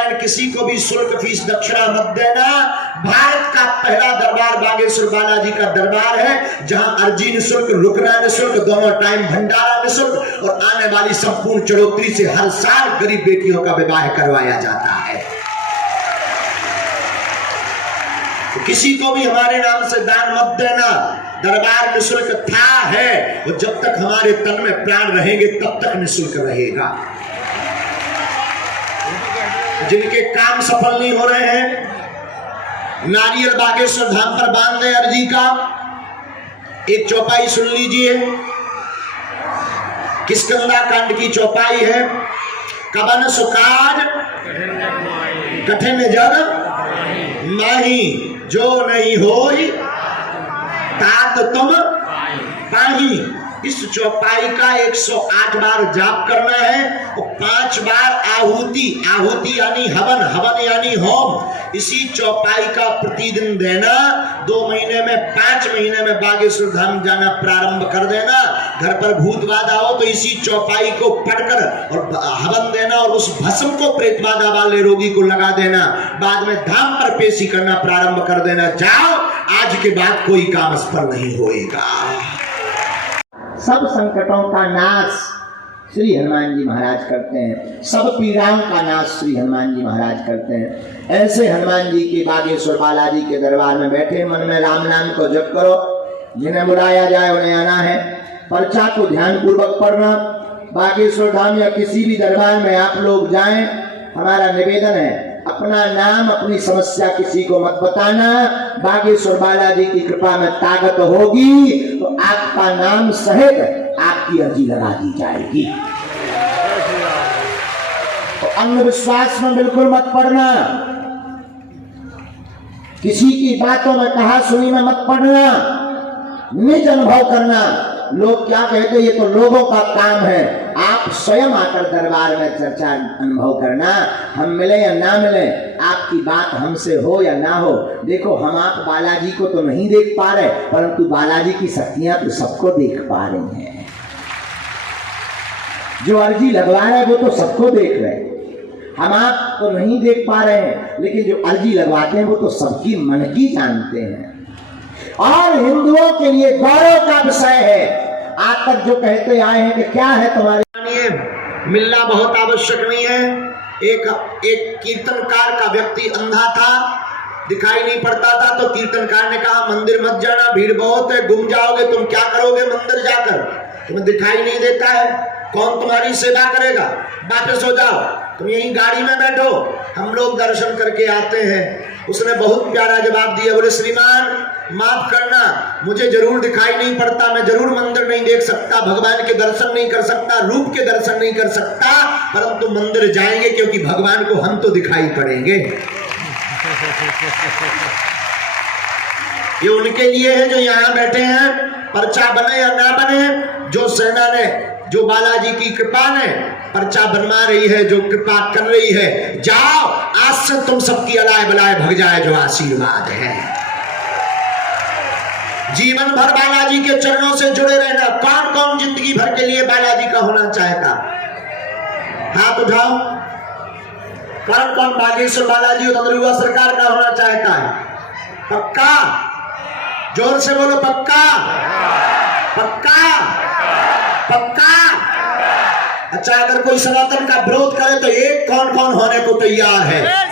नारायण किसी को भी शुल्क फीस दक्षिणा मत देना। भारत का पहला दरबार बागेश्वर बालाजी का दरबार है, जहां अर्जी निःशुल्क, रुकना निःशुल्क, दोनों टाइम भंडारा निःशुल्क और आने वाली संपूर्ण चढ़ोतरी से हर साल गरीब बेटियों का विवाह करवाया जाता है। तो किसी को भी हमारे नाम से दान मत देना। दरबार निःशुल्क था, है, और जब तक हमारे तन में प्राण रहेंगे तब तक निःशुल्क रहेगा। जिनके काम सफल नहीं हो रहे हैं, नारियल बागेश्वर धाम पर बांध दे अर्जी का। एक चौपाई सुन लीजिए, किष्किंधा कांड की चौपाई है। कबन सुकाज कठिन जग माही, जो नहीं होई तात तुम पाही। इस चौपाई का 108 बार जाप करना है और 5 बार आहुति, आहुति यानी हवन, हवन यानी होम, इसी चौपाई का प्रतिदिन देना। 2 महीने में, 5 महीने में बागेश्वर धाम जाना प्रारंभ कर देना। घर पर भूत बाधा हो तो इसी चौपाई को पढ़कर और हवन देना और उस भस्म को प्रेत बाधा वाले रोगी को लगा देना। बाद में धाम पर पेशी करना प्रारंभ कर देना। जाओ, आज के बाद कोई काम असफल नहीं होएगा। सब संकटों का नाश श्री हनुमान जी महाराज करते हैं, सब पीड़ाओं का नाश श्री हनुमान जी महाराज करते हैं। ऐसे हनुमान जी के बागेश्वर बालाजी के दरबार में बैठे मन में राम नाम को जप करो। जिन्हें बुलाया जाए उन्हें आना है। पर्चा को ध्यान पूर्वक पढ़ना। बागेश्वर धाम या किसी भी दरबार में आप लोग जाएं, हमारा निवेदन है अपना नाम, अपनी समस्या किसी को मत बताना। बागेश्वर बालाजी की कृपा में ताकत होगी तो आपका नाम सहित आपकी अर्जी लगा दी जाएगी। तो अंधविश्वास में बिल्कुल मत पड़ना। किसी की बातों में कहा सुनी में मत पड़ना। निज अनुभव करना। लोग क्या कहते हैं, ये तो लोगों का काम है। आप स्वयं आकर दरबार में चर्चा अनुभव करना। हम मिले या ना मिले, आपकी बात हमसे हो या ना हो। देखो, हम आप बालाजी को तो नहीं देख पा रहे, परंतु बालाजी की शक्तियां तो सबको देख पा रही हैं। जो अर्जी लगवा रहे हैं वो तो सबको देख रहे हैं। हम आप तो नहीं देख पा रहे हैं, लेकिन जो अर्जी लगवाते हैं वो तो सबकी मन की जानते हैं। और हिंदुओं के लिए गौरव का विषय है। आज तक जो कहते आए हैं कि क्या है तुम्हारे, मिलना बहुत आवश्यक नहीं है। एक कीर्तनकार का व्यक्ति अंधा था, दिखाई नहीं पड़ता था, तो कीर्तनकार ने कहा मंदिर मत जाना, भीड़ बहुत है, गुम जाओगे। तुम क्या करोगे मंदिर जाकर, तुम्हें दिखाई नहीं देता है, कौन तुम्हारी सेवा करेगा, वापस हो जाओ, तुम यहीं गाड़ी में बैठो, हम लोग दर्शन करके आते हैं। उसने बहुत प्यारा जवाब दिया, बोले श्रीमान माफ करना, मुझे जरूर दिखाई नहीं पड़ता, मैं जरूर मंदिर नहीं देख सकता, भगवान के दर्शन नहीं कर सकता, रूप के दर्शन नहीं कर सकता, परंतु मंदिर जाएंगे क्योंकि भगवान को हम तो दिखाई पड़ेंगे। ये उनके लिए है जो यहाँ बैठे हैं, पर्चा बने या ना बने, जो सेना ने, जो बालाजी की कृपा ने पर्चा बनवा रही है, जो कृपा कर रही है, जाओ आज से तुम सबकी अलाय बलाय भग जाए जो आशीर्वाद है। जीवन भर बालाजी के चरणों से जुड़े रहना। कौन कौन जिंदगी भर के लिए बालाजी का होना चाहता, हाथ उठाओ। कौन कौन बागेश्वर बालाजी और तंद्रुआ सरकार का होना चाहता है? पक्का? जोर से बोलो, पक्का पक्का पक्का। अच्छा, अगर कोई सनातन का विरोध करे तो एक कौन कौन होने को तैयार है?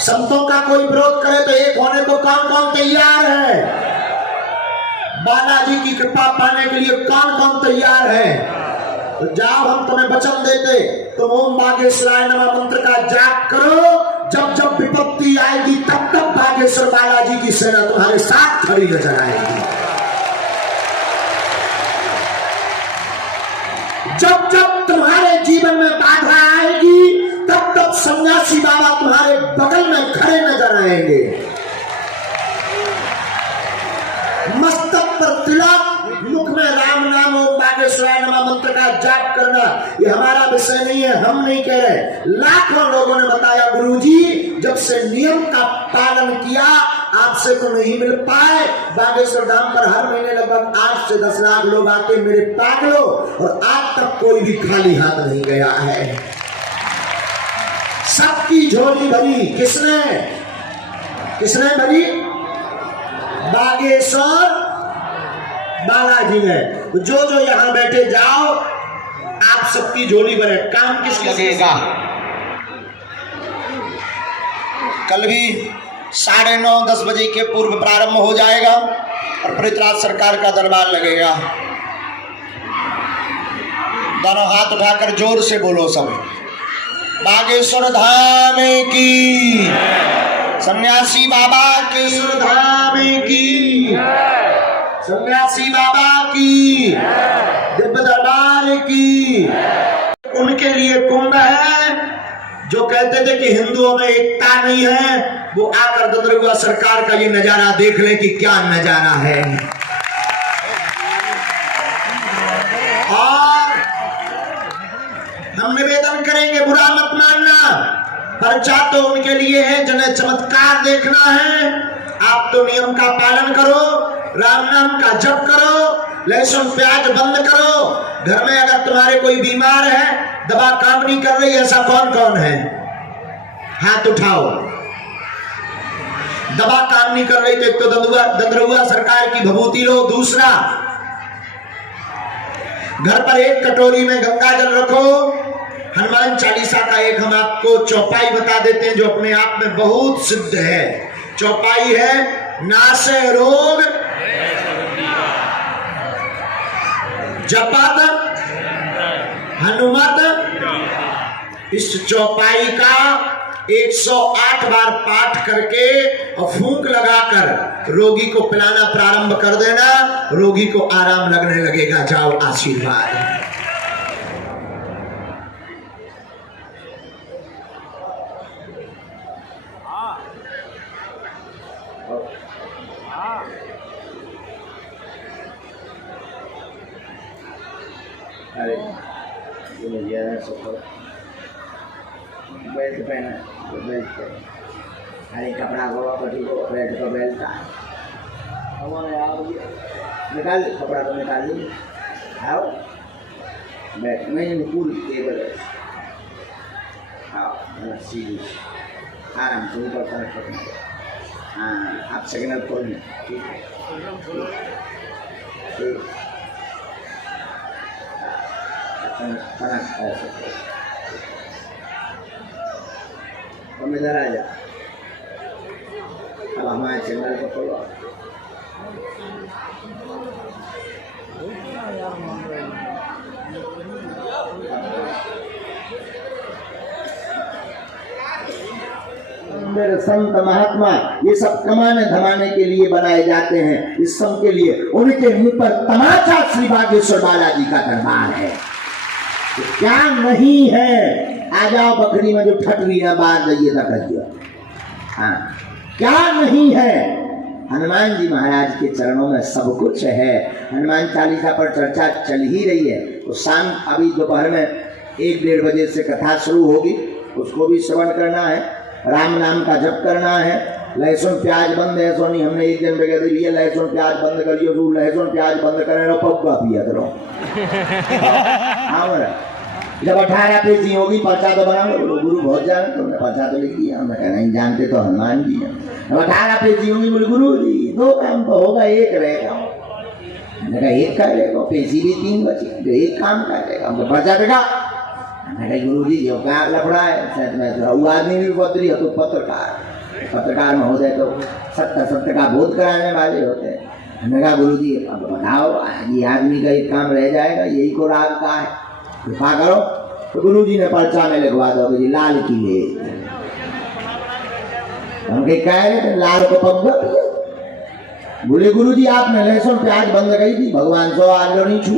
संतों का कोई विरोध करे तो एक होने को कौन कौन तैयार है? बालाजी की कृपा पाने के लिए कौन कौन तैयार है? तो जाओ, हम तुम्हें वचन देते, तुम ओम बागेश्वराय नमः मंत्र का जाप करो। जब जब विपत्ति आएगी तब तब बागेश्वर बालाजी की सेना तुम्हारे साथ खड़ी नजर आएगी। जब जब तुम्हारे जीवन में बाधा आएगी तब तब सन्यासी बाबा तुम्हारे बगल में खड़े नजर आएंगे। मस्तक पर तिलक, मुख में राम नाम ओम बागेश्वराय नमः मंत्र का जाप करना, ये हमारा विषय नहीं है, हम नहीं कह रहे। लाखों लोगों ने बताया गुरुजी, जब से नियम का पालन किया आपसे तो नहीं मिल पाए। बागेश्वर धाम पर हर महीने लगभग 8 से 10 लाख लोग आते मेरे पागलों, और आज तक कोई भी खाली हाथ नहीं गया है। सबकी झोली भरी। किसने किसने भरी? बागेश्वर बालाजी ने। जो जो यहां बैठे जाओ, आप सबकी झोली भरे। काम किस लगेगा? कल भी 9:30-10 बजे के पूर्व प्रारंभ हो जाएगा और पृथ्वीराज सरकार का दरबार लगेगा। दोनों हाथ उठाकर जोर से बोलो सब। बागेश्वर धाम की, सन्यासी बाबा के धाम की, सन्यासी बाबा की, दिव्य दरबार की। उनके लिए कुंभ है जो कहते थे कि हिंदुओं में एकता नहीं है, वो आकर ददरुआ सरकार का ये नजारा देख लें कि क्या नजारा है। और हम निवेदन करेंगे, बुरा मत मानना, पर्चा तो उनके लिए है जिन्हें चमत्कार देखना है। आप तो नियम का पालन करो, राम नाम का जप करो, लहसुन प्याज बंद करो। घर में अगर तुम्हारे कोई बीमार है, दवा काम नहीं कर रही, ऐसा कौन कौन है? हाथ उठाओ। दवा काम नहीं कर रही तो एक तो ददरुआ सरकार की भभूति लो। दूसरा, घर पर एक कटोरी में गंगा जल रखो। हनुमान चालीसा का एक हम आपको चौपाई बता देते हैं जो अपने आप में बहुत सिद्ध है। चौपाई है, नासे रोग जपत हनुमत। इस चौपाई का 108 बार पाठ करके और फूंक लगाकर रोगी को पिलाना प्रारंभ कर देना, रोगी को आराम लगने लगेगा। जाओ, आशीर्वाद। अरे बेल्ट पहना, बेल्ट पहना, अरे कपड़ा को पटी को बेल्ट को बेल्ट निकाल, कपड़ा तो निकाल ली। आओ बैठ, नहीं पूरी टेबल है। आओ सीधी, आराम से ऊपर कनेक्ट करना। हाँ, आप सिग्नल खोल लें। ठीक है, ठीक, तुम इधर आ जा। अब हमारे चैनल को खोलो। मेरे संत महात्मा ये सब कमाने धमाने के लिए बनाए जाते हैं, इस सब के लिए। उनके मुंह पर तमाचा श्री बागेश्वर बालाजी का दरबार है। तो क्या नहीं है? आ जाओ बकरी में जो ठटरी है बाहर जाइए तक। हाँ, क्या नहीं है? हनुमान जी महाराज के चरणों में सब कुछ है। हनुमान चालीसा पर चर्चा चल ही रही है। तो शाम अभी दोपहर में 1-1:30 बजे से कथा शुरू होगी, उसको भी श्रवण करना है। राम नाम का जप करना है। लहसुन प्याज बंद है। सोनी हमने एक दिन पे कह दी भैया लहसुन प्याज बंद करियो, तू लहसुन प्याज बंद करे रहो, पक्का पिया करो। हाँ, जब 18 पेजी होगी पर्चा तो बना लो। गुरु बहुत जाने, तुमने पर्चा तो लिख दिया। मैं कह नहीं जानते तो हनुमान जी हैं। जब 18 पेजी होगी, बोले गुरु जी 2 काम तो होगा, 1 रहेगा। मैंने कहा 1 का रहेगा, पेजी भी 3 बची, जो 1 काम का रहेगा। हमको पर्चा देखा, मैंने कहा गुरु जी जो क्या लफड़ा है, वो आदमी भी पत्री हो तो पत्रकार महोदय तो सत्य का बोध कराने वाले होते हैं। मैंने कहा गुरु जी अब बताओ, ये आदमी का 1 काम रह जाएगा, यही को राग का है, कृपा करो। तो गुरु जी ने पर्चा में लिखवा दो जी लाल किले। हम कह रहे थे लाल को पग दिया। बोले गुरु जी आपने लहसुन प्याज बंद करी थी, भगवान सो आज नहीं छू।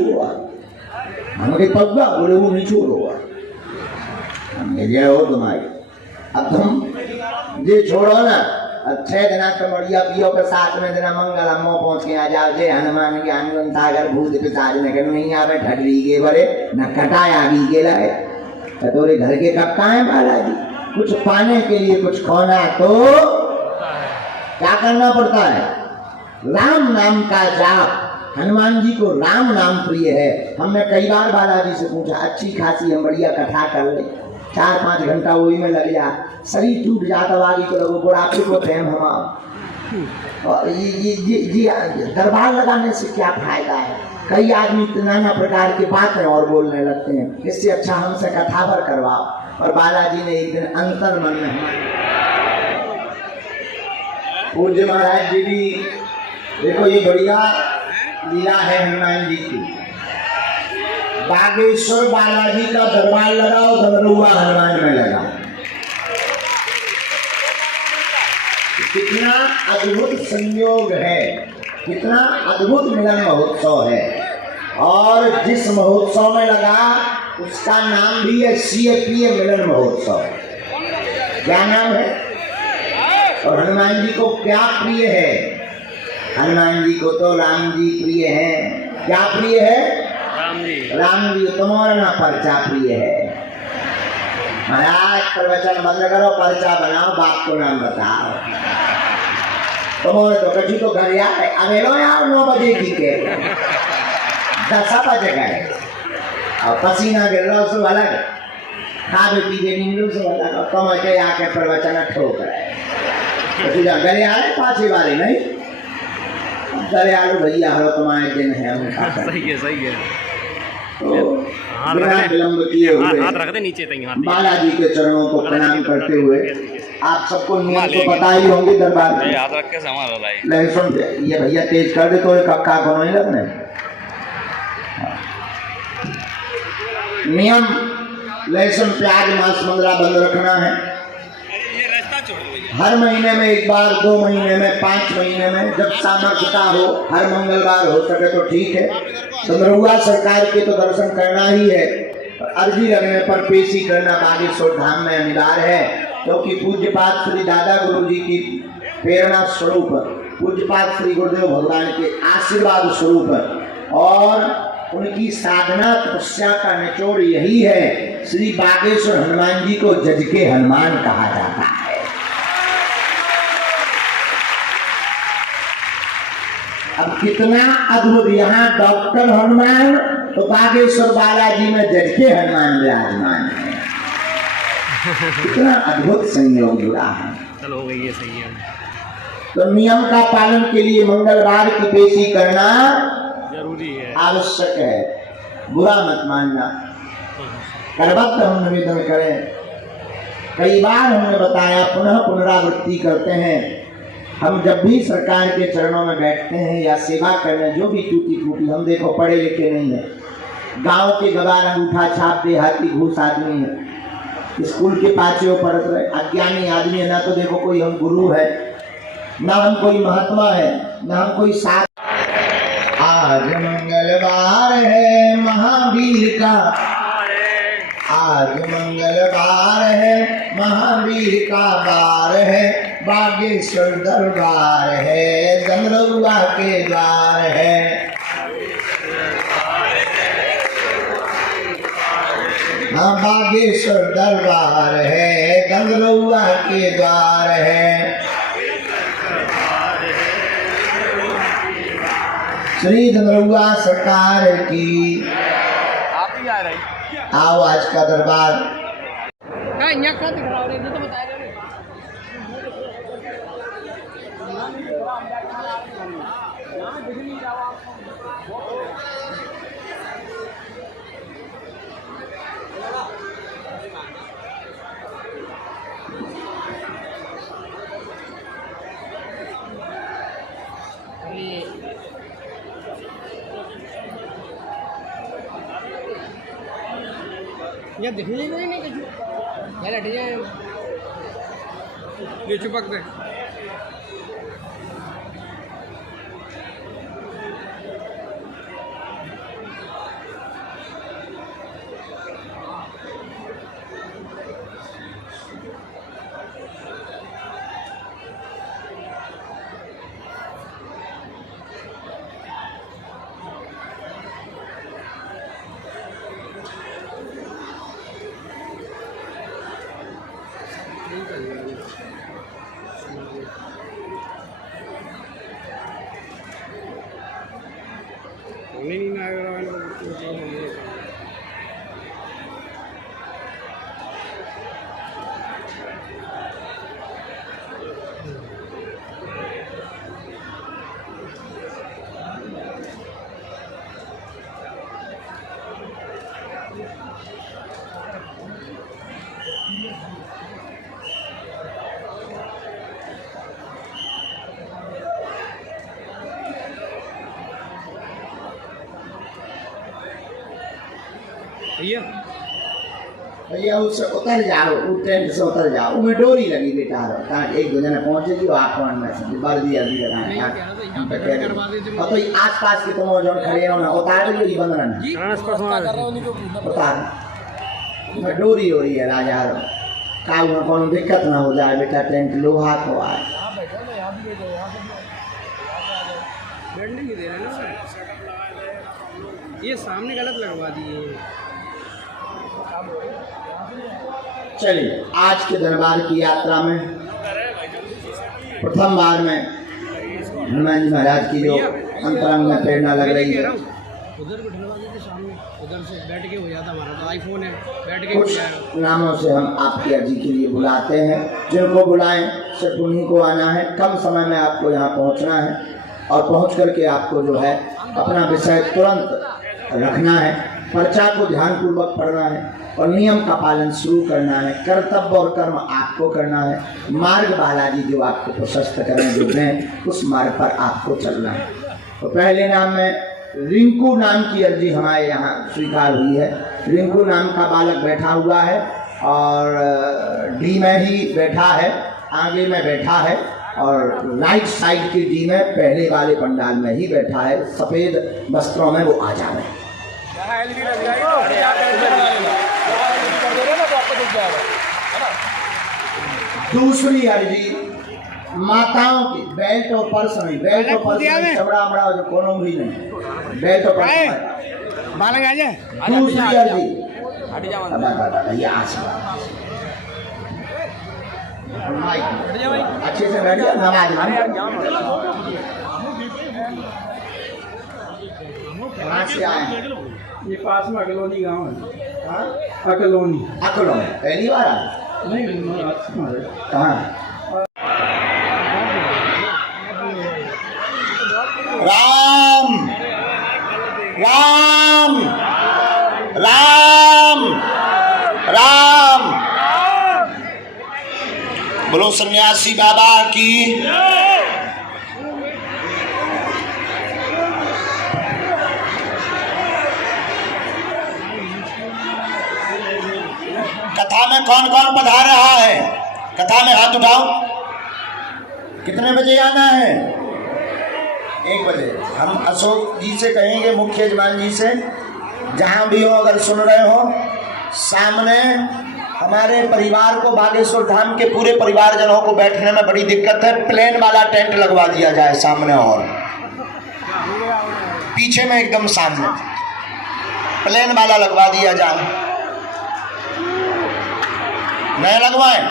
हम कहीं पग, बोले वो नहीं छोड़ो। हमने जय हो तुम्हारी। अब तुम ये छोड़ो ना, 6 दिन बढ़िया पियो के 7वें दिन मंगल हम पहुंच के आ जाओ। जय हनुमान ज्ञान सागर भूत पिशाच ने कहूँ नहीं आवे ठगरी के बड़े न कटाया भी के लगे। तोरे घर के कब है बालाजी? कुछ पाने के लिए कुछ खोना तो क्या करना पड़ता है? राम नाम का जाप। हनुमान जी को राम नाम प्रिय है। हमने कई बार बालाजी से पूछा, अच्छी खासी हम बढ़िया कथा कर ले, 4-5 घंटा वही में लग जा, शरीर टूट जाता बागी को लगो बुढ़ापे को टाइम हम। और ये दरबार लगाने से क्या फायदा है? कई आदमी नाना प्रकार की बातें और बोलने लगते हैं, इससे अच्छा हमसे कथावर करवाओ। और बालाजी ने एक दिन अंतर मन में, पूज्य महाराज जी भी देखो ये बढ़िया लीला है हनुमान जी की। बागेश्वर बालाजी का दरबार लगाओ, धनरुआ हनुमान में लगा। कितना अद्भुत संयोग है, कितना अद्भुत मिलन महोत्सव है। और जिस महोत्सव में लगा उसका नाम भी है CFPA मिलन महोत्सव। क्या नाम है? और हनुमान जी को क्या प्रिय है? हनुमान जी को तो राम जी प्रिय हैं। क्या प्रिय है? राम जी तुम्हारा ना पर्चा प्रिय है। महाराज प्रवचन बंद करो, पर्चा बनाओ, बाप को नाम बताओ। तुम्हारे तो कभी तो घर यार अवेलो यार 9 बजे की के 10 बज गए और पसीना गिर रहा उससे अलग, खावे पीवे नींदू से अलग। तुम के आके प्रवचन ठोक रहे गले आ रहे पाछे वाले नहीं गले आलू भैया हरो तुम्हारे दिन है। सही है सही है। बिना विलंब किए हुए हाथ रख दे नीचे तक, बालाजी के चरणों को प्रणाम करते हुए, आप सबको नियम तो पता ही होंगे दरबार में। हाथ रख के संभाल रहा है। लहसुन ये भैया तेज कर दे तो एक कक्का को नहीं लगने। नियम लहसुन प्याज मांस मंगरा बंद रखना है। हर महीने में एक बार, 2 महीने में, 5 महीने में, जब सामर्थ्यता हो, हर मंगलवार हो सके तो ठीक है। चंद्रहुआ सरकार के तो दर्शन करना ही है। अर्जी लगने पर पेशी करना बागेश्वर धाम में अनिवार्य है, क्योंकि पूज्यपाद श्री दादा गुरु जी की प्रेरणा स्वरूप, पूज्यपाद श्री गुरुदेव भगवान के आशीर्वाद स्वरूप और उनकी साधना तपस्या का निचोड़ यही है। श्री बागेश्वर हनुमान जी को जज के हनुमान कहा जाता है। अब कितना अद्भुत, यहाँ डॉक्टर हनुमान तो बागेश्वर बालाजी में जज के हनुमान विराजमान है। कितना अद्भुत संयोग जुड़ा है। चलो हो गई, ये सही है। तो नियम का पालन के लिए मंगलवार की पेशी करना जरूरी है, आवश्यक है। बुरा मत मानना। करवत हम निवेदन करें, कई बार हमने बताया, पुनः पुनरावृत्ति करते हैं। हम जब भी सरकार के चरणों में बैठते हैं या सेवा करने, जो भी टूटी फूटी, हम देखो पढ़े लिखे नहीं है, गांव के गवार अंगूठा छाप देहाती घूस आदमी है, स्कूल के पाछे पढ़ते रहे अज्ञानी आदमी है। ना तो देखो कोई हम गुरु है, ना हम कोई महात्मा है, ना हम कोई साथ। आज मंगलवार है महावीर का, आज मंगलवार है महावीर का बार है, बागेश्वर दरबार है, चंद्रहुआ के द्वार है। हाँ बागेश्वर दरबार है, चंद्रहुआ के द्वार है। श्री चंद्रहुआ सरकार की। आप ही आ रहे आओ आज का दरबार। ये दिखने को ही नहीं कुछ यार, हट जाए ये चिपक दे। नहीं भैया भैया उससे उतर जाओ, वो टेंट से उतर जाओ, उसमें डोरी लगी बेटा कहाँ एक दो जने पहुंचेगी आप कौन में बर्दी अर्दी नहीं कह रहा था यहाँ पे करवा देते और तो आस पास के तुम जो खड़े हो ना उतार दो, बंद रहना जी उतार उसमें डोरी हो रही है राजा काल में कौन दिक्कत ना हो जाए बेटा, टेंट लोहा को आए बैठने नहीं दे रहे ना, ये सामने गलत लगवा दिए। चलिए आज के दरबार की यात्रा में प्रथम बार में हनुमान जी महाराज की जो अंतरंग में प्रेरणा लग रही है, उधर बिठलवा देते सामने, उधर से बैठ के हो जाता, हमारा तो आईफोन है, बैठ के हो कुछ जाएगा। नामों से हम आपकी अर्जी के लिए बुलाते हैं, जिनको बुलाएं सिर्फ उन्हीं को आना है, कम समय में आपको यहाँ पहुँचना है और पहुँच करके आपको जो है अपना विषय तुरंत रखना है, पर्चा को ध्यानपूर्वक पढ़ना है और नियम का पालन शुरू करना है। कर्तव्य और कर्म आपको करना है, मार्ग बालाजी जो आपको प्रशस्त करें जो दें उस मार्ग पर आपको चलना है। तो पहले नाम में रिंकू नाम की अर्जी हमारे यहाँ स्वीकार हुई है। रिंकू नाम का बालक बैठा हुआ है और डी में ही बैठा है, आगे में बैठा है और राइट साइड की डी में पहले वाले पंडाल में ही बैठा है, सफ़ेद वस्त्रों में वो आ जावे। दूसरी अर्जी माताओं की बेल्ट और पर्स नहीं, बेल्ट और पर्स नहीं, चमड़ा मड़ा जो कोनो भी नहीं, बेल्ट और पर्स बालक आ जाए। दूसरी अर्जी ये अच्छे से बैठ जाओ, नमाज कहाँ से आए? ये पास में अकलोनी गांव है। अकलोनी अकलोनी पहली बार आए? नहीं कहाँ? राम राम राम राम बोलो सन्यासी बाबा की। कथा में कौन कौन पधार रहा है? कथा में हाथ उठाओ। कितने बजे आना है? 1 बजे। हम अशोक जी से कहेंगे, मुख्य यजमान जी से, जहाँ भी हो अगर सुन रहे हो, सामने हमारे परिवार को, बागेश्वर धाम के पूरे परिवारजनों को बैठने में बड़ी दिक्कत है, प्लेन वाला टेंट लगवा दिया जाए सामने और पीछे में एकदम सामने प्लेन वाला लगवा दिया जाए। नहीं लगवाएं?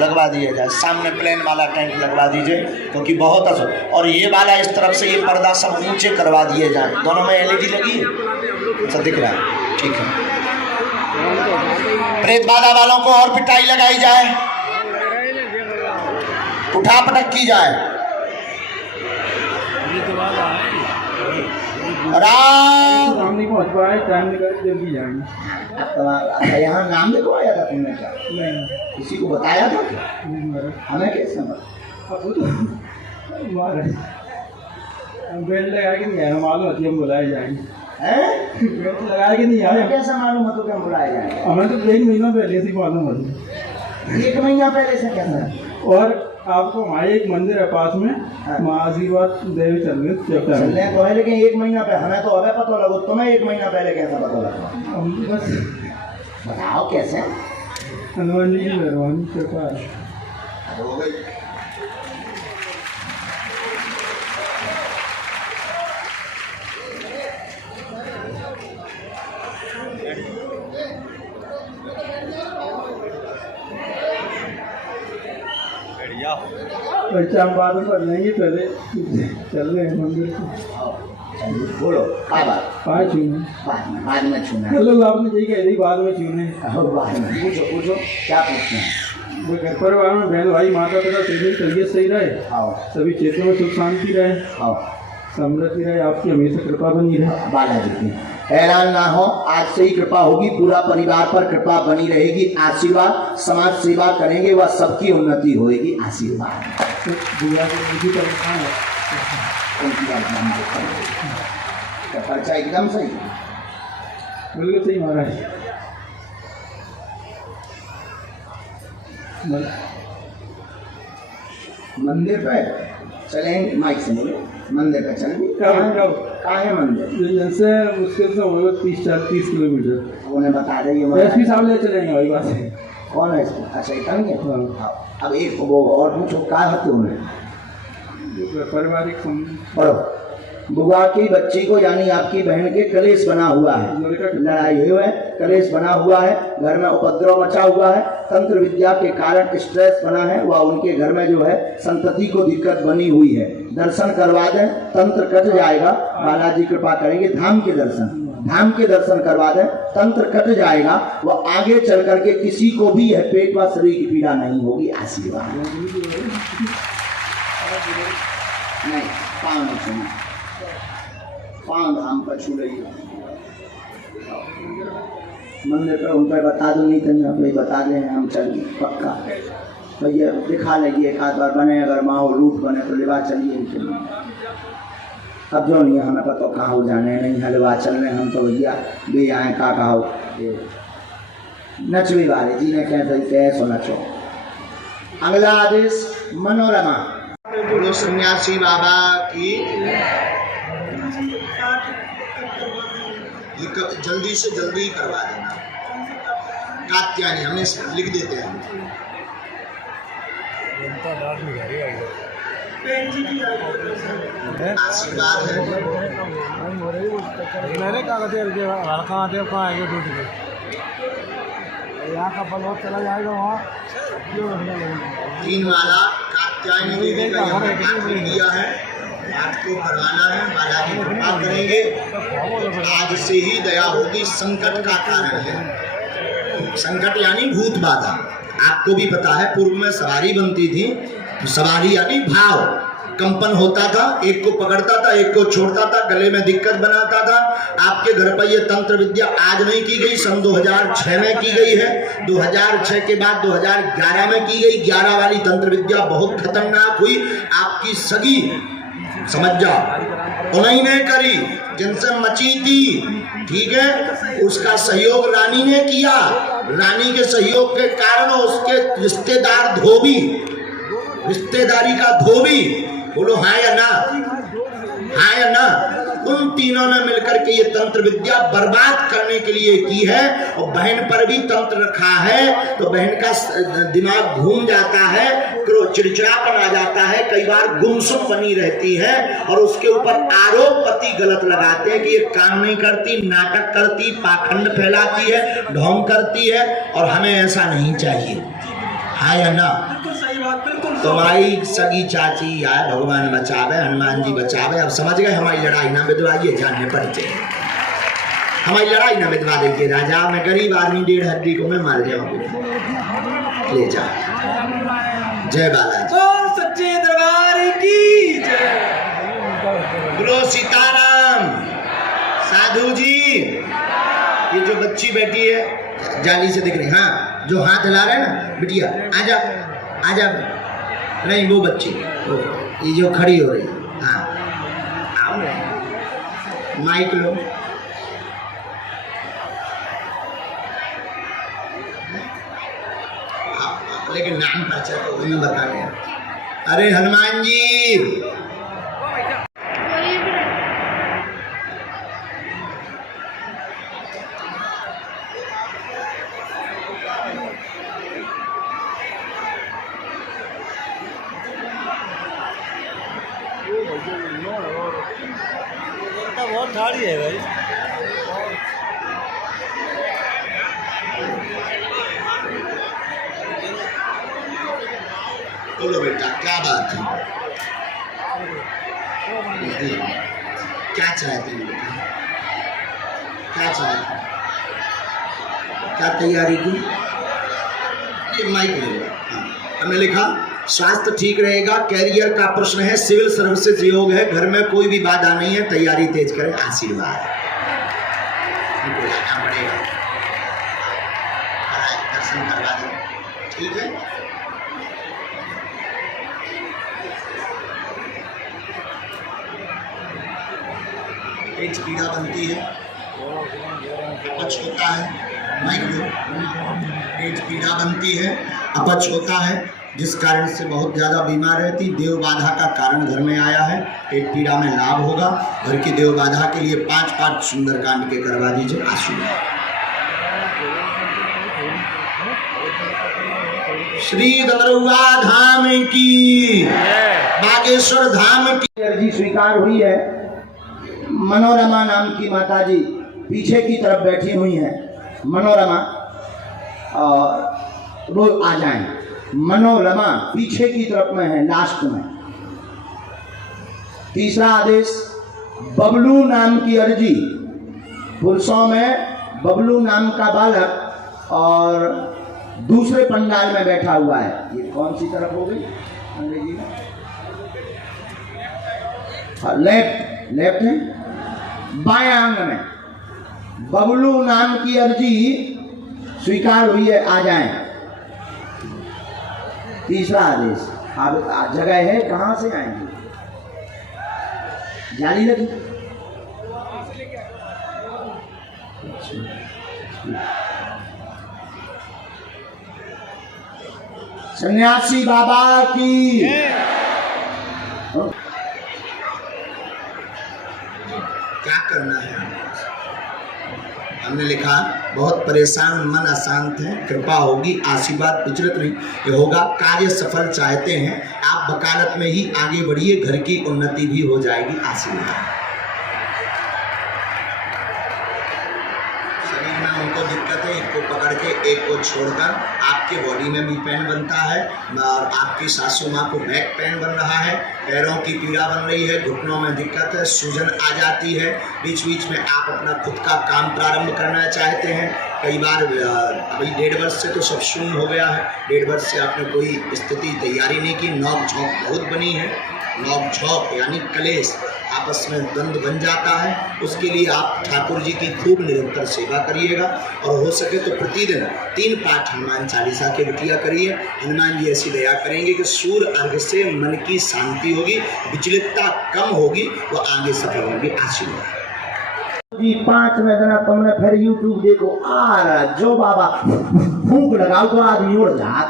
लगवा दिया जाए, सामने प्लेन वाला टेंट लगवा दीजिए, क्योंकि बहुत असर। और ये वाला इस तरफ से ये पर्दा सब ऊंचे करवा दिए जाए, दोनों में एलईडी लगी है, सब दिख रहा है, ठीक है। प्रेत बाधा वालों को और पिटाई लगाई जाए, उठा पटक की जाए। राम नहीं पहुंच पाए, टाइम निकाल जल्दी जाएंगे। यहाँ नाम लिखवाया था तुमने क्या? नहीं, किसी को बताया था? हमें कैसे बेल्ट लगा के नहीं आया, मालूम होती हम बुलाए जाएंगे। बेल्ट लगा के नहीं आया, कैसा मालूम है तो क्या बुलाया जाए? हमें तो 1 महीना पहले से मालूम होती। 1 महीना पहले से कैसा? और आपको हमारे एक मंदिर है पास में, माँ आशीर्वाद देवी चलने तो है, लेकिन 1 महीना पहले हमें तो अभी पता लगो, तुम्हें 1 महीना पहले कैसा पता लगा? बस बताओ कैसे? हनुमान जी की मेहरबानी कृपा है। हो गई। बच्चा हम बाद में कर लेंगे, पहले चल रहे हैं मंदिर को। बोलो क्या बात? पाँच छूने बाद में छूना। चलो आपने यही कह दी, बाद में छूने। बाद में पूछो पूछो क्या पूछना है? वो घर परिवार में बहन भाई माता पिता सभी तबीयत सही रहे, आओ सभी क्षेत्रों में सुख शांति रहे, आओ समृद्धि रहे, आपकी हमेशा कृपा बनी रहे। बालाजी की हैरान ना हो, आज से ही कृपा होगी, पूरा परिवार पर कृपा बनी रहेगी, आशीर्वाद। समाज सेवा करेंगे वह सबकी उन्नति होगी, आशीर्वाद। पर्चा एकदम सही। बिल्कुल सही महाराज। मंदिर पे चलेंगे, माइक से बोले, मंदिर पे चलेंगे। कहाँ है मंदिर? जैसे मुश्किल से होगा 30 किलोमीटर। उन्हें बता देंगे। एसपी साहब ले चलेंगे भाई बात है। कौन है इसमें? अच्छा इतने हाँ। अब एक वो और पूछो, क्या होते उन्हें पारिवारिक संबंध। पढ़ो। बुआ की बच्ची को यानी आपकी बहन के कलेश बना हुआ है, लड़ाई हुई है, कलेश बना हुआ है, घर में उपद्रव मचा हुआ है, तंत्र विद्या के कारण स्ट्रेस बना है, वह उनके घर में जो है संतति को दिक्कत बनी हुई है। दर्शन करवा दें, तंत्र कट जाएगा, बालाजी कृपा करेंगे। धाम के दर्शन करवा दें, तंत्र कट जाएगा, वह आगे चल करके किसी को भी है पेट व शरीर की पीड़ा नहीं होगी। आशीर्वाद नहीं, पाँव नहीं छूना, पाँव धाम पर छू रही है। मंदिर पर उन पर बता दो, नहीं तो आप बता दें, हम चलिए पक्का भैया दिखा लेंगे एक आध बार बने, अगर माहौल रूप बने तो लिवा चलिए इनके लिए। अब जो नहीं हमें पता कहाँ हो जाने, नहीं हलवा चलने हम तो भैया भी आए का कहो नचवी वाले जी ने कैसो नचो। अगला आदेश मनोरमा। बोलो सन्यासी बाबा की। जल्दी से जल्दी करवा देना। कात्यायनी हमें लिख देते हैं। आशीर्वाद है। मेरे कागज कहाँ आएंगे ड्यूटी पे, यहाँ का बल चला जाएगा वहाँ। 3 माला कात्यायनी देवी का यहाँ पाठ दिया है, पाठ को करवाना है, बालाजी कृपा करेंगे। आज से ही दया होगी। संकट का कारण है, संकट यानी भूत बाधा। आपको भी पता है पूर्व में सवारी बनती थी, तो सवारी यानी भाव कंपन होता था, एक को पकड़ता था, एक को छोड़ता था, गले में दिक्कत बनाता था। आपके घर पर यह तंत्र विद्या आज नहीं की गई, सन 2006 में की गई है। 2006 के बाद 2011 में की गई। 11 वाली तंत्र विद्या बहुत खतरनाक हुई। आपकी सगी समझ जाओ उन्हीं ने करी जिनसे मची थी, ठीक है। उसका सहयोग रानी ने किया। रानी के सहयोग के कारण उसके रिश्तेदार धोबी, रिश्तेदारी का धोबी, बोलो हाँ या ना, हाँ या ना। उन तीनों ने मिलकर के ये तंत्र विद्या बर्बाद करने के लिए की है। और बहन पर भी तंत्र रखा है, तो बहन का दिमाग घूम जाता है, चिड़चिड़ापन आ जाता है, कई बार गुमसुम बनी रहती है। और उसके ऊपर आरोप पति गलत लगाते हैं कि ये काम नहीं करती, नाटक करती, पाखंड फैलाती है, ढोंग करती है, और हमें ऐसा नहीं चाहिए। हाँ या ना? तुम्हारी सगी चाची आए, भगवान बचावे, हनुमान जी बचावे। अब समझ गए, हमारी लड़ाई ना बिदवाइए, जानने पड़ते हमारी लड़ाई ना बिदवा देंगे राजा। मैं गरीब आदमी, 1.5 हड्डी को मैं मार जाऊंगी। ले जा। जय बालाजी। सच्चे दरबार की जय। बोलो सीताराम। साधु जी, ये जो बच्ची बैठी है जाली से दिख रही, हाँ जो हाथ हिला रहे हैं ना, बिटिया आजा आजा। नहीं वो बच्ची, ये जो खड़ी हो रही, हाँ आओ, माइक लो। लेकिन नाम परिचय तो उन्हें बता गया। अरे हनुमान जी, बहुत ठाड़ी है भाई। बोलो बेटा, क्या बात है, क्या चाहते हैं बेटा, क्या चाहते, क्या तैयारी की? ये माइक ले लो। हमने लिखा स्वास्थ्य ठीक रहेगा, कैरियर का प्रश्न है, सिविल सर्विसेज योग है, घर में कोई भी बाधा नहीं है, तैयारी तेज करें। आशीर्वाद आना पड़ेगा, दर्शन करवा दें, ठीक है। पेट पीड़ा बनती है, अपच होता है, माइग्रेन पेट पीड़ा बनती है, अपच होता है, जिस कारण से बहुत ज़्यादा बीमार रहती। देव बाधा का कारण घर में आया है, पेट पीड़ा में लाभ होगा। घर की देव बाधा के लिए 5 पाठ सुंदरकांड के करवा दीजिए। आशीर्वाद। श्री दमरुआ धाम की, बागेश्वर धाम की अर्जी स्वीकार हुई है। मनोरमा नाम की माता जी पीछे की तरफ बैठी हुई हैं। मनोरमा, और वो आ जाएं। मनोरमा पीछे की तरफ में है, लास्ट में। तीसरा आदेश, बबलू नाम की अर्जी, पुरुषों में बबलू नाम का बालक और दूसरे पंडाल में बैठा हुआ है। ये कौन सी तरफ हो गई अंग्रेजी में? लेफ्ट, लेफ्ट है, बायां अंग में। बबलू नाम की अर्जी स्वीकार हुई है, आ जाएं। तीसरा आदेश, आप जगह है, कहां से आएंगे? जाली लगी। सन्यासी बाबा की। क्या करना है? हमने लिखा बहुत परेशान मन अशांत है, कृपा होगी, आशीर्वाद विचलित नहीं होगा, कार्य सफल चाहते हैं आप, वकालत में ही आगे बढ़िए, घर की उन्नति भी हो जाएगी। आशीर्वाद। शरीर में उनको दिक्कत है, एक को पकड़ के एक को छोड़कर आपके बॉडी में भी पेन बनता है, और आपकी सासू माँ को बैक पेन बन रहा है, पैरों की पीड़ा बन रही है, घुटनों में दिक्कत है, सूजन आ जाती है, बीच बीच में आप अपना खुद का काम प्रारंभ करना चाहते हैं। कई बार अभी 1.5 वर्ष से तो सब शून्य हो गया है। 1.5 वर्ष से आपने कोई स्थिति तैयारी नहीं की, नोक झोंक बहुत बनी है। नोक झोंक यानी कलेश, आपस में द्वंद्व बन जाता है। उसके लिए आप ठाकुर जी की खूब निरंतर सेवा करिएगा, और हो सके तो प्रतिदिन 3 पाठ हनुमान चालीसा के बिटिया करिए। हनुमान जी ऐसी दया करेंगे कि सूर्य अर्घ से मन की शांति होगी, विचलितता कम होगी, वो आगे सफल होंगे। आशीर्वाद जी। 5 में जना तुमने फिर YouTube देखो, आ जो बाबा फूंक लगाओ तो आदमी उड़ जात।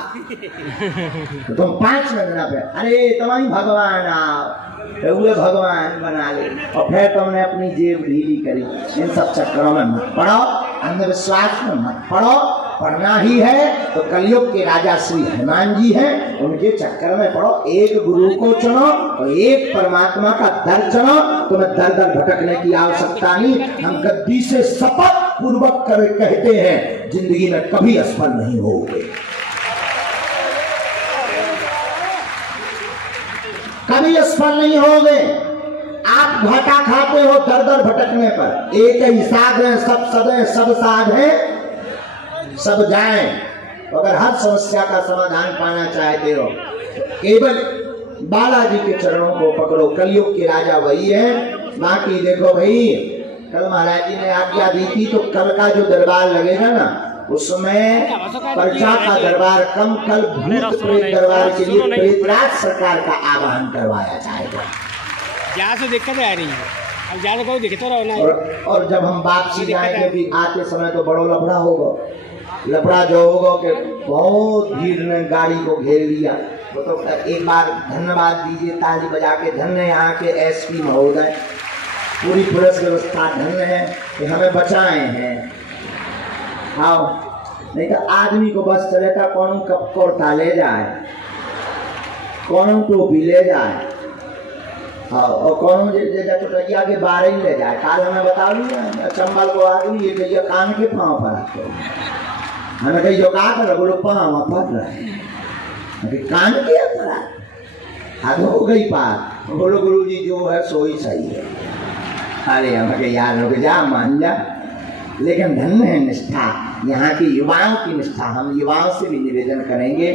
तो तुम 5 में जना पे, अरे तुम्हारी भगवान आओ, हुए भगवान बना ले, और फिर तुमने अपनी जेब ढीली करी। इन सब चक्करों में मत पड़ो, अंधविश्वास में मत पड़ो। पढ़ना ही है तो कलयुग के राजा श्री हनुमान जी हैं, उनके चक्कर में पड़ो। एक गुरु को चुनो और एक परमात्मा का दर चुनो, तुम्हें दर दर भटकने की आवश्यकता नहीं। हम गद्दी से शपथ पूर्वक कहते हैं, जिंदगी में कभी असफल नहीं होगे, कभी असफल नहीं होगे। आप घाटा खाते हो दर दर भटकने पर। एक ही साध है, सब सदे, सब साध है, सब जाएं। तो अगर हर समस्या का समाधान पाना चाहते हो, केवल बालाजी के चरणों को पकड़ो। कलयुग के राजा वही है। बाकी देखो भाई, कल महाराज जी ने आज्ञा दी थी, तो कल का जो दरबार लगेगा ना, उसमें प्रजा का दरबार कम, कल भूत प्रेत दरबार के लिए प्रेतराज सरकार का आवाहन करवाया जाएगा। यहाँ से दिक्कत आ रही है, अब ज्यादा कोई दिक्कत रहो ना। और जब हम वापसी जाएंगे भी आते समय, तो बड़ो लफड़ा होगा। लफड़ा जो होगा कि बहुत भीड़ ने गाड़ी को घेर लिया। तो एक बार धन्यवाद दीजिए, ताली बजा के। धन्य यहाँ के SP महोदय, पूरी पुलिस व्यवस्था धन्य है कि हमें बचाए हैं। हाँ, नहीं तो आदमी को बस चलेगा, कौन कपकोरता ले जाए, कौन टोपी ले जाए, हाँ, और कौन जगह चुटैया के बारे ही ले जाए। काल हमें बता लिया, चंबल को आदमी ये भैया कान के पाँव पर रखो। हमें कहीं जो कहा कर बोलो पाँव पर रहे, कान के पर हद हो गई पार। बोलो गुरु जी जो है सो ही सही है। अरे हमें यार रुक जा, मान जा। लेकिन धन्य है निष्ठा, यहाँ की युवाओं की निष्ठा। हम युवाओं से भी निवेदन करेंगे,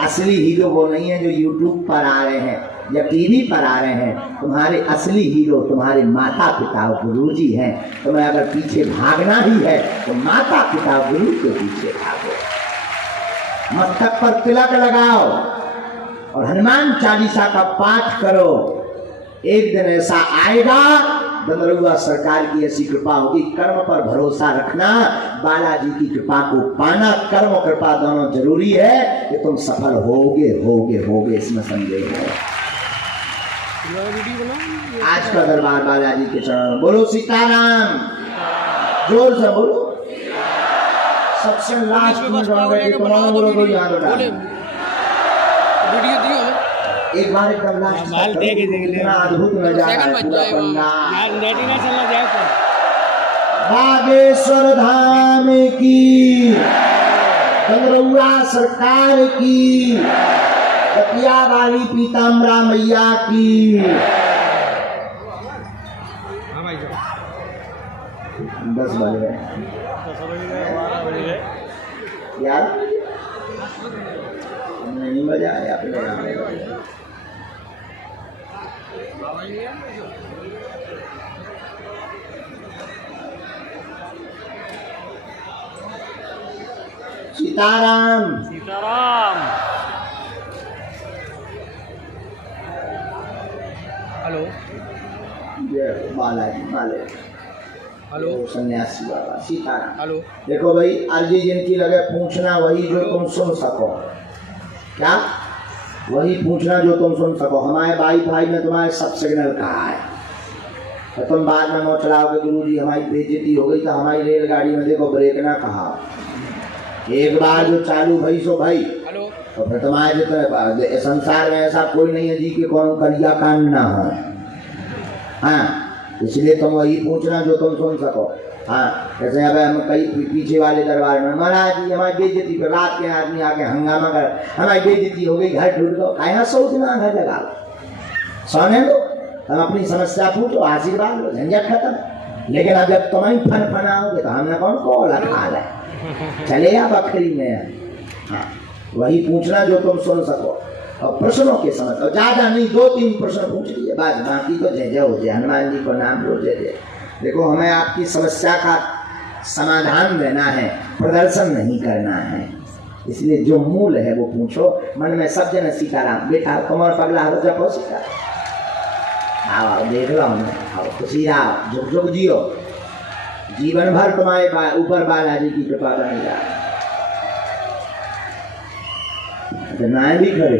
असली हीरो वो नहीं है जो YouTube पर आ रहे हैं या TV पर आ रहे हैं। तुम्हारे असली हीरो तुम्हारे माता पिता गुरु जी हैं। तुम्हें अगर पीछे भागना ही है तो माता पिता गुरु के पीछे भागो, मस्तक पर तिलक लगाओ और हनुमान चालीसा का पाठ करो। एक दिन ऐसा आएगा दंदरुआ सरकार की ऐसी कृपा होगी। कर्म पर भरोसा रखना, बालाजी की कृपा को पाना, कर्म कृपा दोनों जरूरी है कि तुम सफल होगे होगे होगे, इसमें संदेह है। आज का दरबार बालाजी के चरणों। बोलो सीताराम, जोर से बोलो। सबसे लास्ट में तुम्हारा बोलो तो याद उठा। एक बार एकदम लास्ट इतना अद्भुत नजारा पूरा पंडाल। बागेश्वर धाम की, दंदरुआ सरकार की, कटिया वाली पीताम्बरा मैया की। 10 बज गए यार, नहीं बजा है अपने। सीताराम सीताराम। हेलो, जय बालाजी माले। हेलो, सन्यासी बाबा सीताराम। हेलो। देखो भाई, अर्जी जिनकी लगे पूछना वही जो तुम सुन सको। क्या? वही पूछना जो तुम सुन सको। हमारे वाईफाई में तुम्हारे सब सिग्नल कहाँ है, तो तुम बाद में मोच चलाओगे गुरु जी हमारी बेइज्जती हो गई। तो हमारी रेलगाड़ी में देखो ब्रेक ना कहा, एक बार जो चालू भाई सो भाई। हेलो। तो फिर तुम्हारे जितने संसार में ऐसा कोई नहीं है जी कि कौन करिया कांड ना हो। हाँ, इसलिए तुम वही पूछना जो तुम सुन सको। हाँ, जैसे अब हम कई पीछे वाले दरबार में महाराज जी हमारी बेइज्जती पे रात के आदमी आके हंगामा कर, हमारी बेइज्जती हो गई, घर टूट गो। कहाँ सोचना, घर लगा सोने दो, हम अपनी समस्या पूछो, आशीर्वाद लो, झंझट खत्म। लेकिन अब जब तुम ही फनाओगे तो हमने कौन को लखा है, चले या बखरी में। हाँ, वही पूछना जो तुम सुन सको और प्रश्नों के समझ। और ज्यादा नहीं, 2-3 प्रश्न पूछ लिए बस, बाकी तो जय जय हो जाए। हनुमान जी को नाम लो, जय जय। देखो, हमें आपकी समस्या का समाधान देना है, प्रदर्शन नहीं करना है। इसलिए जो मूल है वो पूछो। मन में सब जन सीताराम। बेटा कमर पगला हो जपो सीताराम। आओ देख लो हमने, आओ खुशी रहो, जुग जुग जियो, जीवन भर तुम्हारे ऊपर बालाजी की कृपा बनेगा। नाय भी खड़े,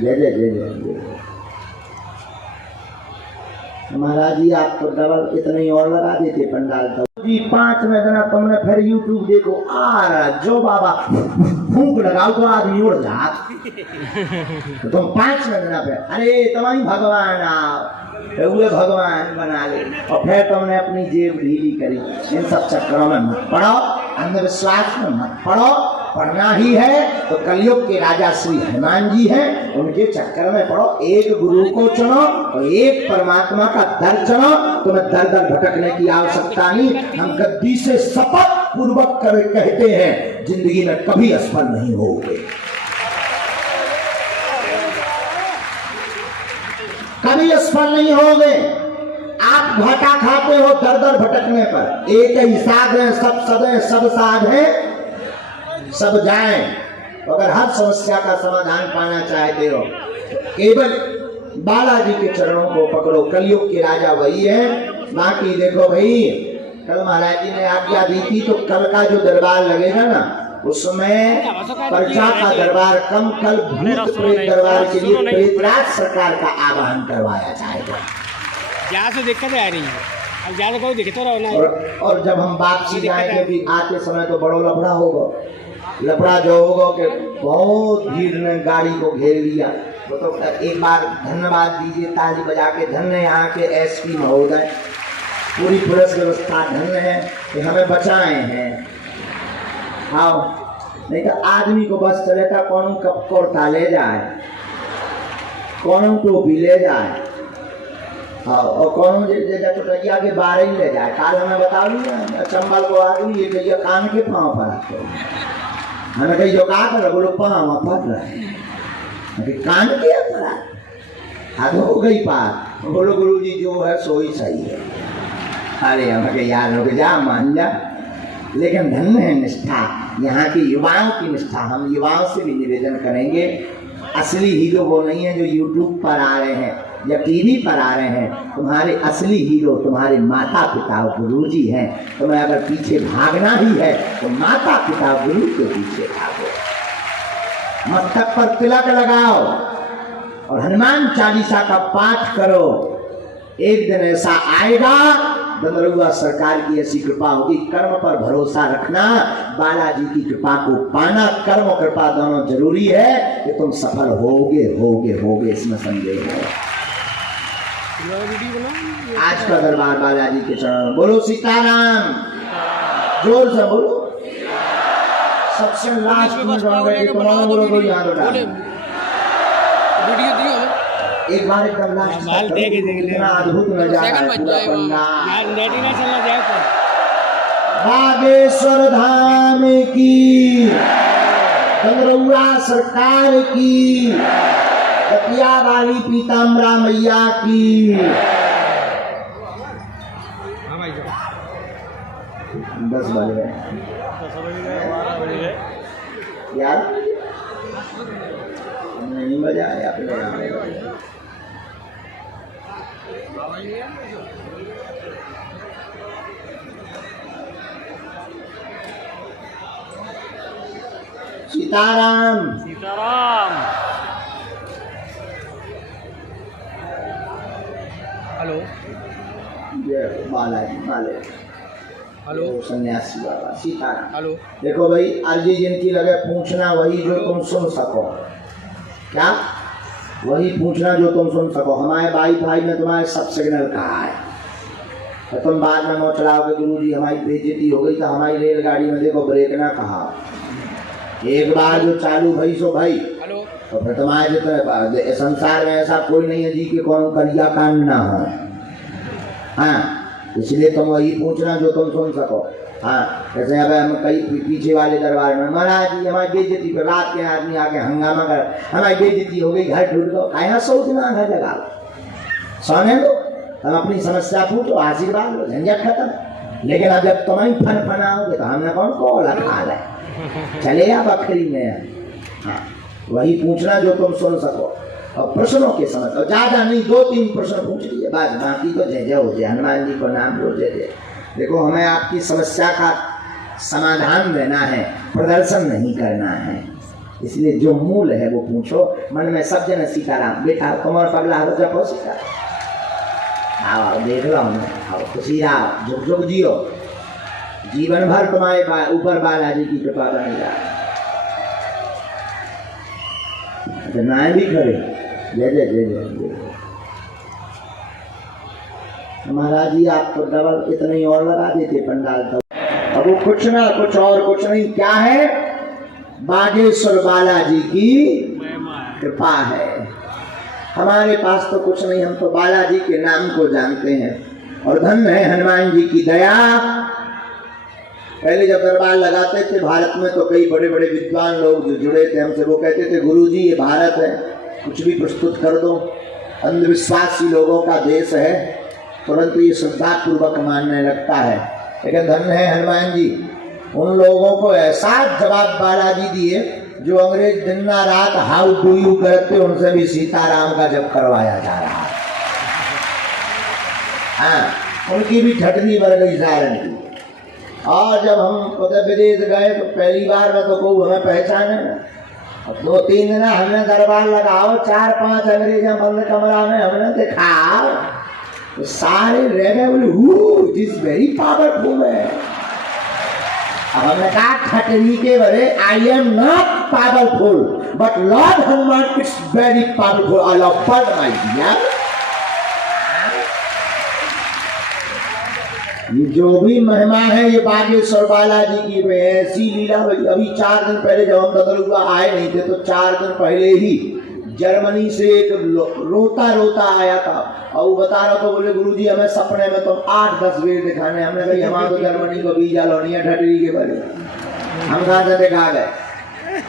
जय जय जय जय। महाराज जी आप तो डबल इतने और लगा देते पंडाल तो जी। 5 में जना तुमने फिर यूट्यूब देखो, आ जो बाबा फूंक लगाओ तो आदमी उड़ जात। तो तुम 5 में जना पे अरे तुम्हारी भगवान आओ, हुए भगवान बना ले, और फिर तुमने अपनी जेब ढीली करी। इन सब चक्करों में मत पड़ो, अंधविश्वास में मत पड़ो। पढ़ना ही है तो कलयुग के राजा श्री हनुमान जी हैं, उनके चक्कर में पढ़ो। एक गुरु को चुनो और एक परमात्मा का दर चुनो। तुम्हें दर दर भटकने की आवश्यकता नहीं। हम गद्दी से शपथ पूर्वक कहते हैं, जिंदगी में कभी असफल नहीं होगे, कभी असफल नहीं होगे। आप घाटा खाते हो दर दर भटकने पर। एक ही साध है, सब सदे सब साध है, सब जाएं। अगर हर समस्या का समाधान पाना चाहते हो, केवल बालाजी के चरणों को पकड़ो। कलयुग के राजा वही है। बाकी देखो भाई, कल महाराज जी ने आज्ञा दी थी, तो कल का जो दरबार लगेगा ना, उसमें प्रजा का दरबार कम, कल भूत प्रेत दरबार के लिए प्रेतराज सरकार का आवाहन करवाया जाएगा। यहाँ से दिक्कत आ रही है, अब ज्यादा कोई दिखता रहो ना। और जब हम वापसी जाएंगे भी आते समय तो बड़ो लफड़ा होगा। लफड़ा जो होगा कि बहुत भीड़ ने गाड़ी को घेर लिया। वो तो एक बार धन्यवाद दीजिए, ताली बजा के। धन्य यहाँ के एसपी महोदय, पूरी पुलिस व्यवस्था धन्य है कि हमें बचाए हैं। हाँ, नहीं तो आदमी को बस चले था, कौन कपकोरता ले जाए, कौन टोपी ले जाए, हाँ, और कौन चुटैया के बारे ही ले जाए। काल हमें बता दिया चंबल को आदमी ये कहिए कान के पाँव पर आते, हमें कही जो कहा कर बोलो पाँव पड़ रहा है, कान के पड़ा, हद हो गई पार। बोलो गुरु जी जो है सो ही सही है। अरे हमें यार रुक जा, मान जा। लेकिन धन्य है निष्ठा, यहाँ की युवाओं की निष्ठा। हम युवाओं से भी निवेदन करेंगे, असली हीरो वो नहीं है जो यूट्यूब पर आ रहे हैं या टीवी पर आ रहे हैं। तुम्हारे असली हीरो तुम्हारे माता पिता गुरुजी हैं। तुम्हें अगर पीछे भागना ही है तो माता पिता गुरु के पीछे भागो। मस्तक पर तिलक लगाओ और हनुमान चालीसा का पाठ करो। एक दिन ऐसा आएगा डमरुआ सरकार की ऐसी कृपा होगी। कर्म पर भरोसा रखना, बालाजी की कृपा को पाना, कर्म कृपा दोनों जरूरी है कि तुम सफल होगे होगे होगे, इसमें संदेह है। आज का दरबार बालाजी के चरणों। बोलो सीताराम, जोर से बोलो। सबसे लास्ट में बोलो तो याद उठा। एक बार एकदम लास्ट इतना अद्भुत नजारा है पूरा पंडाल। बागेश्वर धाम की, डमरुआ सरकार की, कटिया वाली पीताम्बरा मैया की। 10 बज गए यार, नहीं बजा या फिर सीताराम सीताराम। हेलो जय बालाजी माले। हेलो सन्यासी बाबा सीताराम। हेलो। देखो भाई, अर्जी जिनकी लगे पूछना वही जो तुम सुन सको। क्या? वही पूछना जो तुम सुन सको। हमारे वाईफाई में तुम्हारे सब सिग्नल कहाँ है, तो तुम बाद में मोच चलाओगे गुरुजी हमारी बेइज्जती हो गई। तो हमारी रेलगाड़ी में देखो ब्रेक ना कहा, एक बार जो चालू भई सो भाई। हेलो। तो फिर तुम्हारे जितने संसार में ऐसा कोई नहीं है जी कि कौन करिया कांड ना हो। हाँ, इसलिए तुम वही पूछना जो तुम सुन सको। हाँ, जैसे अब हम कई पीछे वाले दरबार में महाराज जी हमारी बेइज्जती पे रात के आदमी आके हंगामा कर, हमारी बेइज्जती हो गई, घर ढूंढ दो। कहाँ सो दिमाग है जगह, सोने दो, हम अपनी समस्या पूछो, आशीर्वाद लो, झंझट खत्म। लेकिन अब जब तुम ही फन फनाओगे तो हमने कौन को लखा है, चले आप बकरी में। हाँ, वही पूछना जो तुम सुन सको और प्रश्नों के समझ। और ज्यादा नहीं, 2-3 प्रश्न पूछ लिए बस, बाकी तो जय जय हो जाए। हनुमान जी को नाम लो, जय जय। देखो, हमें आपकी समस्या का समाधान देना है, प्रदर्शन नहीं करना है। इसलिए जो मूल है वो पूछो। मन में सब जन सीताराम बेटा कमर पगला हो जपो सीताराम। आओ देख लो हमें, आओ खुशी आओ, झुक झुक जियो, जीवन भर तुम्हारे ऊपर बालाजी की कृपा बनेगा। नाय भी खड़े, जय जय जय जय। महाराज जी आप तो डबल इतना ही और लगा देते पंडाल तो। अब वो कुछ ना कुछ और कुछ नहीं, क्या है? बागेश्वर बालाजी की कृपा है। हमारे पास तो कुछ नहीं, हम तो बालाजी के नाम को जानते हैं और धन्य है हनुमान जी की दया। पहले जब दरबार लगाते थे भारत में तो कई बड़े बड़े विद्वान लोग जो जुड़े थे हमसे, वो कहते थे गुरुजी ये भारत है, कुछ भी प्रस्तुत कर दो, अंधविश्वासी लोगों का देश है, परंतु ये श्रद्धा पूर्वक मानने लगता है। लेकिन धन्य है हनुमान जी, उन लोगों को ऐसा जवाब बालाजी दिए जो अंग्रेज दिन रात हाउ डू यू करते, उनसे भी सीताराम का जप करवाया जा रहा है। हाँ, उनकी भी ठटनी बढ़ गई सारण की। और जब हम उत्तर प्रदेश गए तो पहली बार में तो कोई हमें पहचाने ना। 2-3 दिन हमने दरबार लगाओ, 4-5 अंग्रेजा बंद कमरा में हमने देखा तो सारे रह गए, दिस वेरी पावरफुल है। अब हमने कहा खटनी के बड़े, I am not powerful but lord Hanuman it's very powerful. I love for my dear. ये जो भी महिमा है ये बागेश्वर बालाजी की ऐसी लीला। अभी 4 दिन पहले जब हम डमरुआ आए नहीं थे तो 4 दिन पहले ही जर्मनी से एक रोता रोता आया था और वो बता रहा तो बोले गुरुजी हमें सपने में तो 8-10 बेर दिखाने। हमने कहा हमारा तो जर्मनी को वीजा लोनी है ठटरी के बड़े, हम कहाँ से दिखा गए,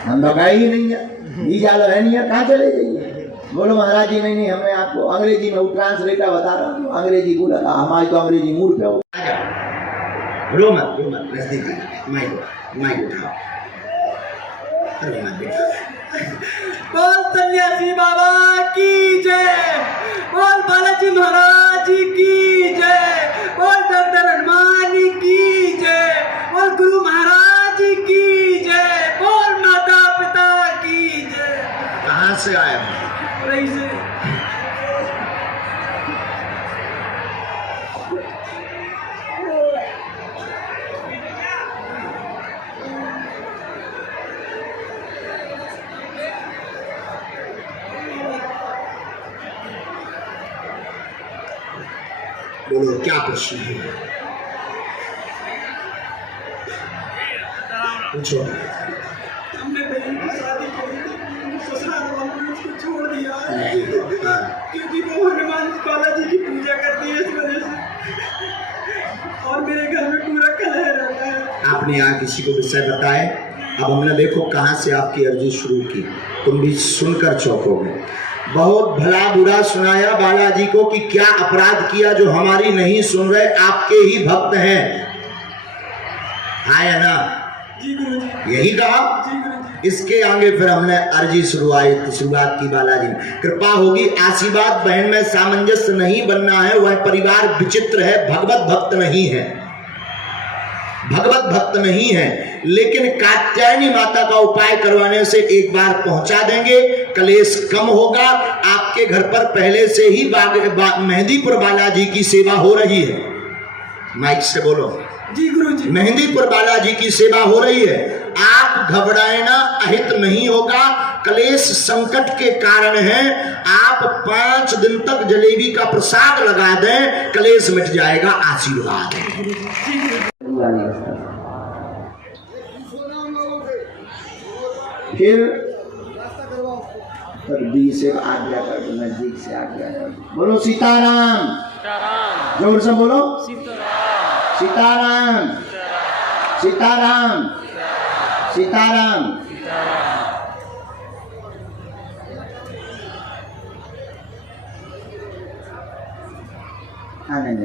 हम तो गए ही नहीं है, वीजा लो है नहीं है, कहाँ चले जाइए। बोलो महाराज जी नहीं हमने आपको अंग्रेजी में ट्रांसलेटर बता रहा हूँ, अंग्रेजी बोला था, हमारी तो अंग्रेजी मूड पे हो। रो मत नजदीक माइक उठाओ, रो मत बेटा। बोल सन्यासी बाबा की जय, बोल बालाजी महाराज की जय, बोल डॉक्टर हनुमान की जय, बोल गुरु महाराज की जय, बोल माता पिता की जय। कहाँ से आए हो? रही से बोलो क्या प्रश्न है? पूछो। हमने बहन की शादी करी, ससुराल वालों ने उसको छोड़ दिया क्योंकि वो हनुमान बालाजी की पूजा करती है, इस वजह से। और मेरे घर में पूरा कलह रहता है। आपने यहाँ किसी को विषय बताए? अब हमने देखो कहाँ से आपकी अर्जी शुरू की, तुम भी सुनकर चौंकोगे। बहुत भला बुरा सुनाया बालाजी को कि क्या अपराध किया जो हमारी नहीं सुन रहे, आपके ही भक्त हैं। हाँ या ना? जी गुरुजी। यही कहा। जी गुरुजी। इसके आगे फिर हमने अर्जी शुरुआत की बालाजी ने। कृपा होगी, आशीर्वाद बहन में सामंजस्य नहीं बनना है, वह परिवार विचित्र है, भगवत भक्त नहीं है, भगवत भक्त नहीं है। लेकिन कात्यायनी माता का उपाय करवाने से एक बार पहुंचा देंगे, कलेश कम होगा। आपके घर पर पहले से ही मेहंदीपुर बालाजी की सेवा हो रही है। माइक से बोलो। जी गुरुजी। मेहंदीपुर बालाजी की सेवा हो रही है। आप घबराए ना, अहित नहीं होगा। कलेश संकट के कारण है। आप 5 दिन तक जलेबी का प्रसाद लगा दें, कलेश मिट जाएगा। आशीर्वाद फिर दी से आज्ञा कर दो, नजदीक से आज्ञा कर दो। बोलो सीताराम, जोर से बोलो सीताराम, सीताराम, सीताराम। आनंद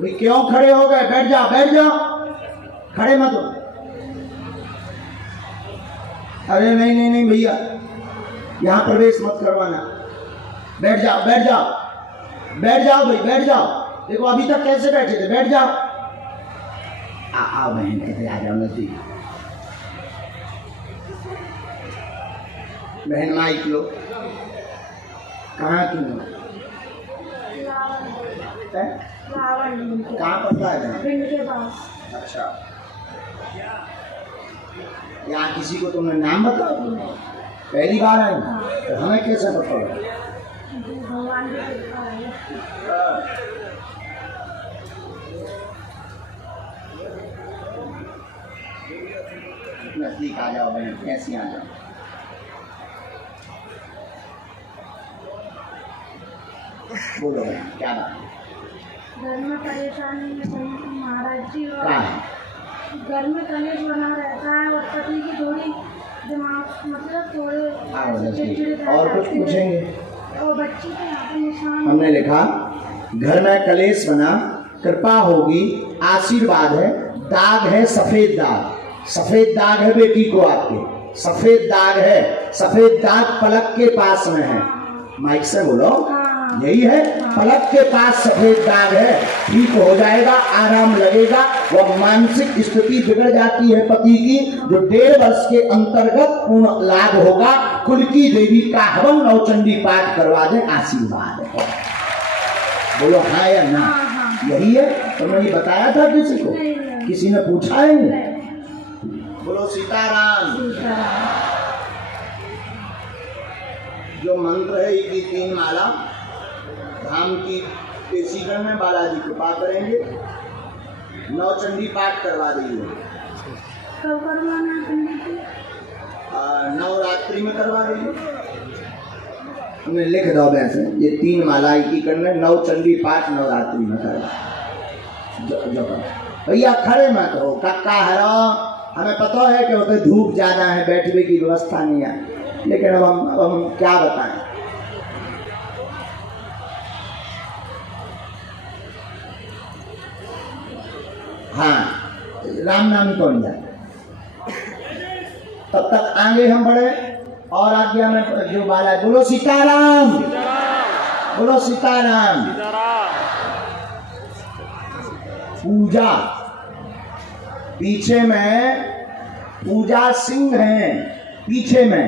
भाई क्यों खड़े हो गए? बैठ जाओ, बैठ जाओ, खड़े मत हो। अरे नहीं नहीं नहीं भैया, यहाँ प्रवेश मत करवाना। बैठ जाओ, बैठ जाओ, बैठ जाओ भाई, बैठ जाओ। देखो अभी तक कैसे बैठे थे, बैठ जाओ। आओ बहन, कहते आ जाओ नजदीक। बहन माइक लो। कहाँ की हो? कहाँ पड़ता है? पिंड के पास। अच्छा, यहाँ किसी को तुमने नाम बताया? पहली बार आई? तो हमें कैसे बताओ? भगवान की कृपा है। नजदीक आ जाओ बहन, कैसी आ जाओ। बोलो बहन, क्या बात है? घर में परेशानी है महाराज जी, क्या और है? घर में कलेश बना रहता है और पति की थोड़ी दिमाग मतलब थोड़े चिड़चिड़े और कुछ पूछेंगे? और बच्ची के यहाँ पे निशान। हमने लिखा घर में कलेश बना, कृपा होगी, आशीर्वाद है, दाग है सफेद दाग, सफेद दाग है बेटी को आपके, सफेद दाग है, सफेद दाग पलक के पास में है। माइक से बोलो। यही है, पलक के पास सफेद दाग है, ठीक हो जाएगा, आराम लगेगा। वह मानसिक स्थिति बिगड़ जाती है पति की, जो 1.5 वर्ष के अंतर्गत पूर्ण लाभ होगा। कुल की देवी का हवन नवचंडी पाठ करवा दें, आशीर्वाद है। बोलो हाँ या ना? यही है। तुमने ये बताया था किसी को? किसी ने पूछा है? बोलो सीताराम। जो मंत्र है ये 3 माला धाम की पेशीगढ़ में बालाजी कृपा करेंगे, नवचंडी पाठ करवा देंगे। कब करवाना है? नवरात्रि में करवा देंगे। हमने लिख दो वैसे, ये 3 माला की करने, नवचंडी पाठ नवरात्रि में करवा। भैया खड़े मत हो, कक्का हरो। हमें पता है कि होते धूप ज्यादा है, बैठने की व्यवस्था नहीं है, लेकिन अब हम क्या बताएं। हाँ, राम नाम कौन जाए। तब तक आगे हम बढ़े और आज्ञा में जो बाला है, बोलो सीताराम, बोलो सीताराम। पूजा, पीछे में पूजा सिंह है, पीछे में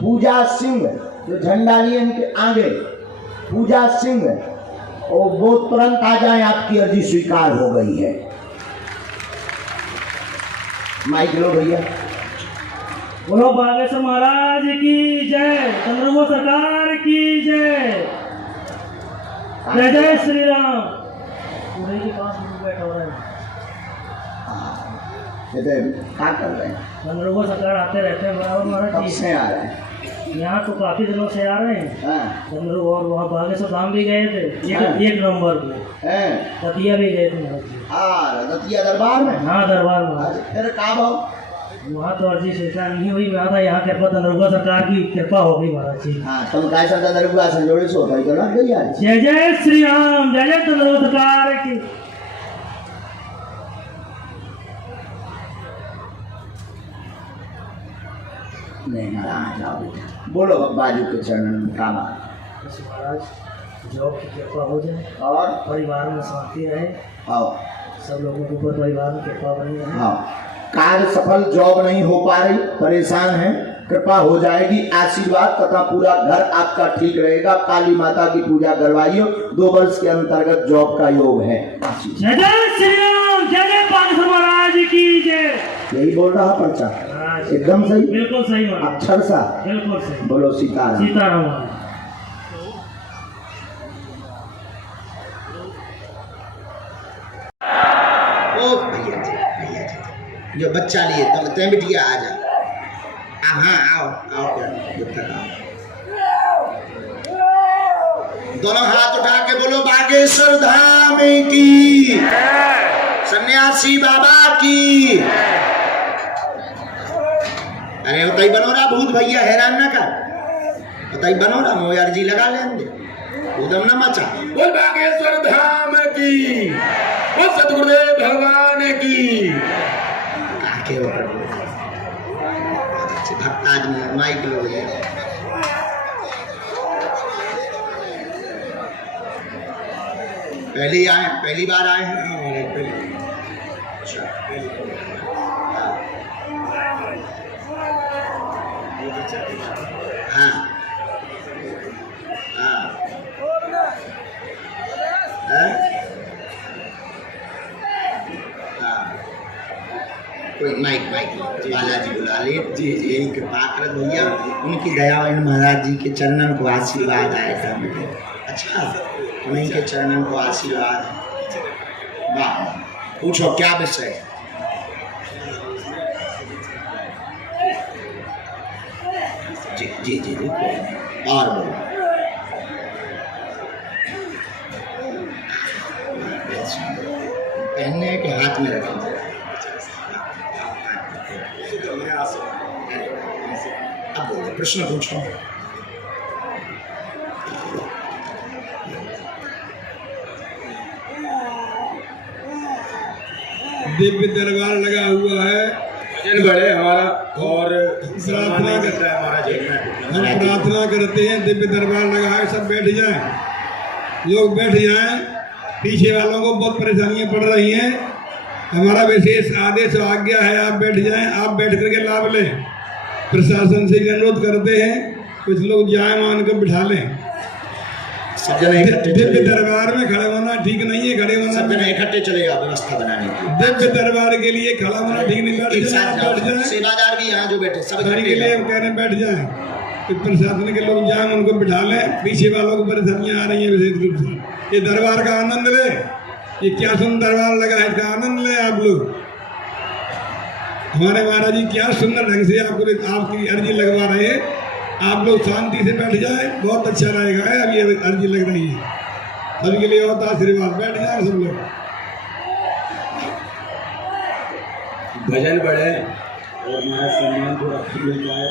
पूजा सिंह जो झंडा लिए इनके आगे पूजा सिंह, और वो तुरंत आ जाए, आपकी अर्जी स्वीकार हो गई है। माइक लो भैया। बोलो बागेश्वर महाराज की जय, चंद्रमा सरकार की जय, जय जय श्री राम। पूरे के पास बैठा हो रहा है, क्या कर रहे हैं? चंद्रमा सरकार आते रहते हैं बराबर महाराज कब जी। से आ रहे हैं? यहाँ तो काफी दिनों से आ रहे हैं। हाँ, चंद्र और वहाँ बागेश्वर धाम भी गए थे, हाँ। एक नंबर पे हैं? दतिया भी गए थे महाराज जी। हाँ, दतिया दरबार में। हाँ दरबार महाराज, फिर कहाँ भाव? वहाँ तो अर्जी स्वीकार नहीं हुई, वहाँ था यहाँ कृपा चंद्रमा सरकार की कृपा हो गई महाराज जी। हाँ, तुम काय शब्द दरबार संजोड़े सो भाई तो लग गई आज। जय जय श्री राम, जय जय चंद्रमा सरकार की। नहीं महाराज, जाओ बेटा। बोलो बाजू के चरणों में काम आ। बस महाराज जॉब की कृपा हो जाए और परिवार में शांति रहे, आओ, सब लोगों के ऊपर परिवार में कृपा बनी रहे। हाँ, कार्य सफल, जॉब नहीं हो पा रही, परेशान है, कृपा हो जाएगी, आशीर्वाद तथा पूरा घर आपका ठीक रहेगा। काली माता की पूजा करवाइए, 2 वर्ष के अंतर्गत जॉब का योग है। जय जय श्री राम, जय जय बागेश्वर महाराज की जय। यही बोल रहा पर्चा, महाराज एकदम सही, बिल्कुल सही महाराज, अक्षर सा। बिल्कुल सही। बोलो सीताराम। सीताराम महाराज। ओ भैया जी, भैया जी, जो बच्चा लिए तुम तय बिटिया आ जा। हाँ आओ आओ, क्या जब तक आओ। दोनों हाथ उठा के बोलो बागेश्वर धाम की, सन्यासी बाबा की। अरे बताई बनो रहा भूत भैया, हैरान ना कर। बताई बनो रहा, मोह अर्जी लगा लेंगे, उदम न मचा। बोल बागेश्वर धाम की, बोल सतगुरुदेव भगवान की। आके ऊपर भक्त आदमी माइक लोग हैं। पहले आए, पहली बार आए हैं। अच्छा, हाँ हाँ हाँ, कोई माइक बालाजी बुला ले जी। यही कृपा कर भैया, उनकी दया इन महाराज जी के चरणन को आशीर्वाद आए था मुझे। अच्छा, उन्हीं के चरणन को आशीर्वाद। वाह, पूछो क्या विषय? जी जी जी जी, और बोलो। पहनने के हाथ में रखें। अब बोलो, प्रश्न पूछो। दिव्य दरबार लगा हुआ है, भजन बड़े हमारा और प्रार्थना करता है हमारा जी। हम प्रार्थना करते हैं, दिव्य दरबार लगा है, सब बैठ जाएं, लोग बैठ जाएं। पीछे वालों को बहुत परेशानियां पड़ रही हैं, हमारा विशेष आदेश और आज्ञा है, आप बैठ जाएं, आप बैठ करके लाभ लें। प्रशासन से अनुरोध करते हैं, कुछ लोग जाए वहाँ उनको बिठा लें। दिव्य दरबार में खड़े होना ठीक नहीं है, खड़े होना सब जने इकट्ठे चलेगा व्यवस्था बनाने की। दिव्य दरबार के लिए खड़ा होना ठीक नहीं, बैठ जाए। सेवादार भी यहाँ जो बैठे सब खड़ी के लिए कह रहे हैं बैठ जाएं, तो प्रशासन के लोग जाएं उनको बिठा लें। पीछे वालों को परेशानियां आ रही हैं विशेष रूप से। ये दरबार का आनंद ले, ये क्या सुंदर दरबार लगा है, इसका आनंद ले आप लोग। हमारे महाराज जी क्या सुंदर ढंग से आपकी अर्जी लगवा रहे हैं, आप लोग शांति से बैठ जाए, बहुत अच्छा रहेगा। अब ये अर्जी लग रही है, सबके लिए होता आशीर्वाद, बैठ जाए सब लोग। भजन बढ़े और हमारा सम्मान थोड़ा मिलता है,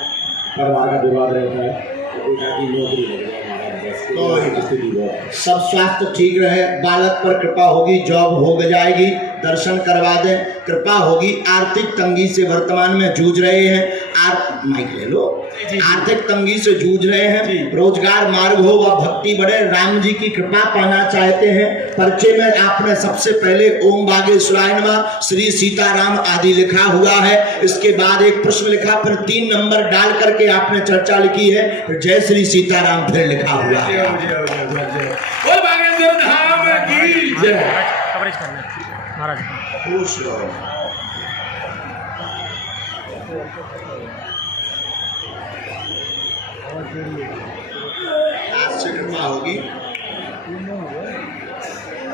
परिवार का विवाद रहता है, तो पिता की नौकरी लग जाए हमारा कोई स्थिति बहुत सब स्वास्थ्य ठीक रहे, बालक पर कृपा होगी, जॉब हो जाएगी, दर्शन करवा दें, कृपा होगी। आर्थिक तंगी से वर्तमान में जूझ रहे हैं, माइक ले लो, आर्थिक तंगी से जूझ रहे हैं, रोजगार मार्ग हो व भक्ति बढ़े, राम जी की कृपा पाना चाहते हैं। पर्चे में आपने सबसे पहले ओम बागेश्वराय नमः, श्री सीताराम आदि लिखा हुआ है, इसके बाद एक प्रश्न लिखा, फिर 3 नंबर डाल करके आपने चर्चा लिखी है, फिर जय श्री सीताराम फिर लिखा हुआ है। बोल बागेश्वर धाम की जय। महाराज खुश रहो। आज से कृपा होगी,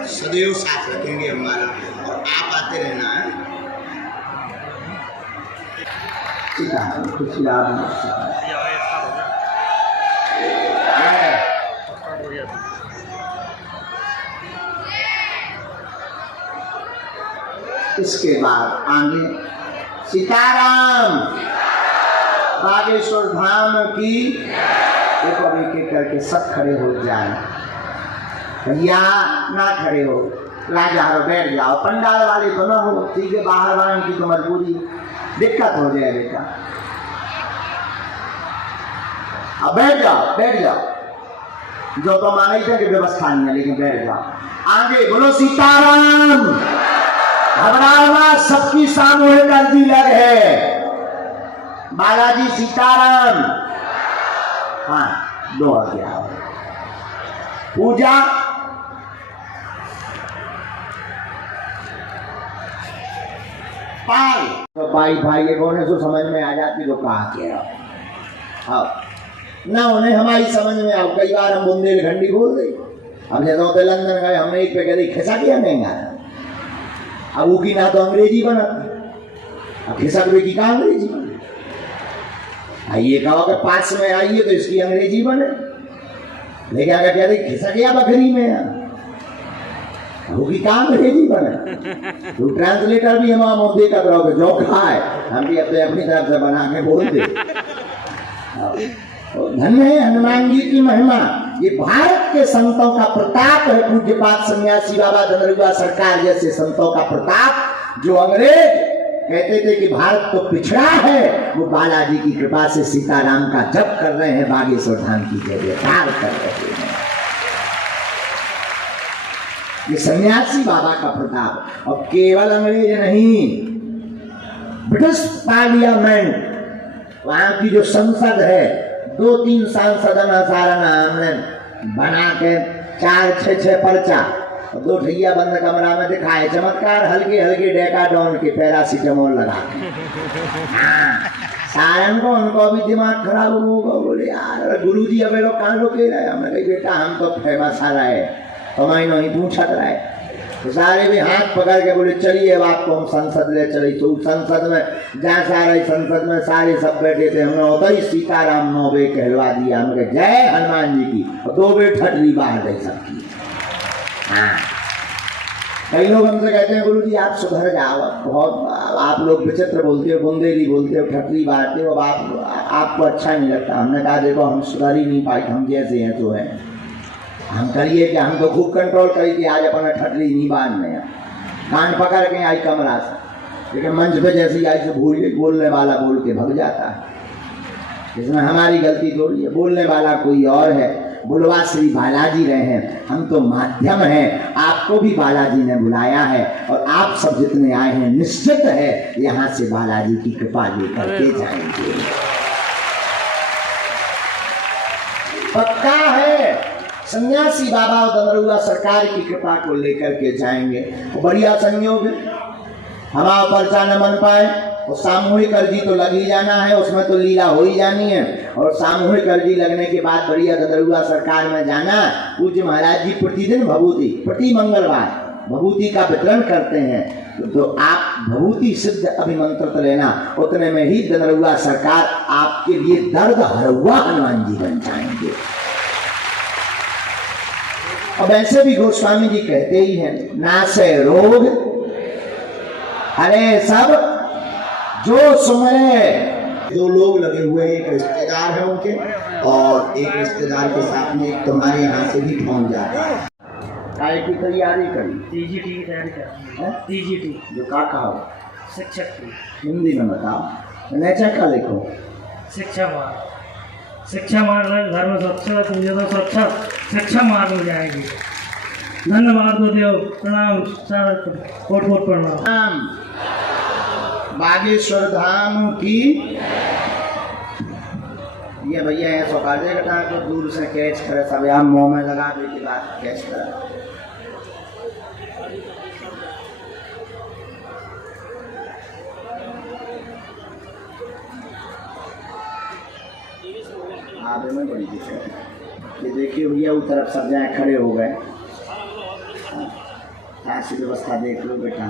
सदैव साथ रखेंगे हमारा, और आप आते रहना है। इसके बाद आगे सीताराम बागेश्वर धाम की। देखो अभी एक करके सब खड़े हो जाए, भैया ना खड़े हो, राजा हो बैठ जाओ, पंडाल वाले तो ना हो, ठीक है, बाहर वाले की तो मजबूरी, दिक्कत हो जाए बेटा। अब बैठ जाओ, बैठ जाओ, जो तो माना ही था कि व्यवस्था नहीं है, लेकिन बैठ जाओ। आगे बोलो सीताराम। घबराना, सबकी सामूहिक अर्जी लग है, बालाजी सीताराम। हाँ, 2 आज्ञा पूजा। पाल तो भाई ये कोने से समझ में आ जाती तो कहा क्या अब ना उन्हें हमारी समझ में आओ। कई बार हम बुंदेलखंडी बोल रहे, अब जैसे होते लंदन गए, हमने एक पे कह दी खिसा किया महंगा, अब वो की ना तो अंग्रेजी बना, अब खिसक की कहा अंग्रेजी बने। ये कहो कि पास में आइए तो इसकी अंग्रेजी बने, लेकिन अगर कह रही खिसक गया बकरी में, वो की कहा अंग्रेजी बने। तो ट्रांसलेटर भी हम मुद्दे का रहोगे जो खाए, हम भी अपनी तरफ से बना के बोल दे। धन्य है हनुमान जी की महिमा, ये भारत के संतों का प्रताप है। पूज्यपाद सन्यासी बाबा धनरुआ सरकार जैसे संतों का प्रताप, जो अंग्रेज कहते थे कि भारत तो पिछड़ा है, वो बालाजी की कृपा से सीताराम का जप कर रहे हैं, बागेश्वर धाम की जय जयकार कर रहे हैं। ये सन्यासी बाबा का प्रताप। और केवल अंग्रेज नहीं, ब्रिटिश पार्लियामेंट, वहां की जो संसद है, 2-3 सांसद हमने बना के 4-6 पर्चा, 2 ठैया बंद कमरा में दिखाए चमत्कार, हल्के हल्के डेकाडोन के पैरासीटामोल लगा के। सारन को उनको भी दिमाग खराब होगा, बोले यार गुरुजी अब लोग कहाँ रुके रहे। हमने कही बेटा हम तो फेमस आ रहे, हमारी नहीं पूछत रहे। तो सारे भी हाथ पकड़ के बोले चलिए अब आपको हम संसद ले चले। तो संसद में जहाँ सारे संसद में सारे सब बैठे थे, हमने होता ही सीताराम 9 बे कहलवा दिया, हमने जय हनुमान जी की, और 2 बे ठटरी बाहर गई सबकी। हाँ, कई लोग हमसे कहते हैं गुरुजी आप सुधर जाओ, बहुत आप लोग विचित्र बोलते हो, बुंदेली बोलते हो, ठटरी बांटते हो, अब आपको अच्छा नहीं लगता। हमने कहा देखो हम सुधर ही नहीं पाए, हम जैसे हैं तो है, हम करिए कि हम तो खूब कंट्रोल करी कि आज अपना ठटरी नहीं बांधने, कान पकड़ के आई कमरा से, लेकिन मंच पे जैसे ही आई से भूल के बोलने वाला बोल के भग जाता है। इसमें हमारी गलती थोड़ी है, बोलने वाला कोई और है, बुलवा श्री बालाजी रहे हैं, हम तो माध्यम हैं। आपको भी बालाजी ने बुलाया है, और आप सब जितने आए हैं निश्चित है यहाँ से बालाजी की कृपा लेकर के जाएंगे, पक्का है। सन्यासी बाबा और धनरुआ सरकार की कृपा को लेकर के जाएंगे। तो बढ़िया संयोग है, हमारा पर्चा न बन पाए तो सामूहिक अर्जी तो लग ही जाना है, उसमें तो लीला हो ही जानी है। और सामूहिक अर्जी लगने के बाद बढ़िया धनरुआ सरकार में जाना। पूज्य महाराज जी प्रतिदिन भभूति, प्रति मंगलवार भभूति का वितरण करते हैं, तो आप भभूति सिद्ध अभिमंत्रित लेना, उतने में ही धनरुआ सरकार आपके लिए दर्द हरुआ हनुमान जी बन जाएंगे। अब ऐसे भी गोस्वामी जी कहते ही हैं, नासे रोग हरे सब जो सुमरे दो लोग लगे हुए हैं, एक रिश्तेदार है उनके और एक रिश्तेदार के साथ में तुम्हारे यहाँ से भी पहुँच जाता है। काय की तैयारी करी? टीजीटी की तैयारी कर रही है। टीजीटी जो का कहा शिक्षक की। हिंदी में बताओ, नेचा का लिखो। शिक्षा मार्ग धर्म स्वच्छता पूजा स्वच्छता शिक्षा मार्ग में जाएगी। धन्यवाद गुरुदेव, प्रणाम, कोट प्रणाम। बागेश्वर धाम की ये भैया है सौकाजे का तो दूर से कैच करे, सब यहाँ मुँह में लगा दे के बाद कैच करा। आगे में बड़ी दिक्कत है। ये देखिए भैया उस तरफ सब जाए खड़े हो गए। ऐसी व्यवस्था देख लो बेटा।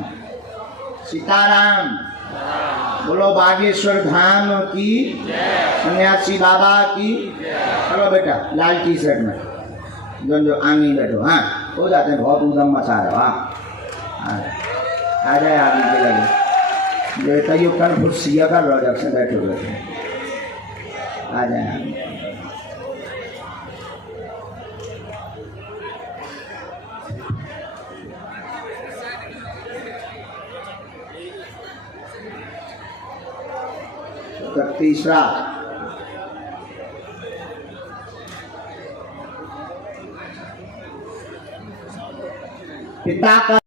सीताराम बोलो, बागेश्वर धाम की, सन्यासी बाबा की। चलो बेटा लाल टी शर्ट में जो आगे बैठो। हाँ हो जाते हैं, बहुत उदम मचा रहे हो। हाँ आ जाए आगे के लगे बेटा, यो कन खुशिया कर लो जब से बैठे हुए थे। आ जाए तीसरा पिता का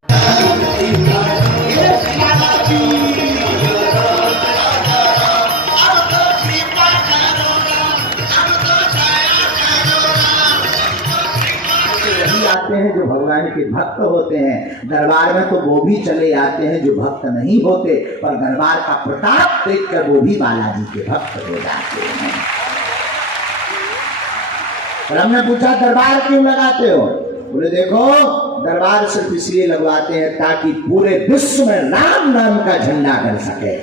आते हैं जो भगवान के भक्त होते हैं। दरबार में तो वो भी चले आते हैं जो भक्त नहीं होते, पर दरबार का प्रताप देखकर वो भी बालाजी के भक्त हो जाते हैं। और हमने पूछा दरबार क्यों लगाते हो? बोले देखो दरबार सिर्फ इसलिए लगवाते हैं ताकि पूरे विश्व में राम नाम का झंडा कर सके।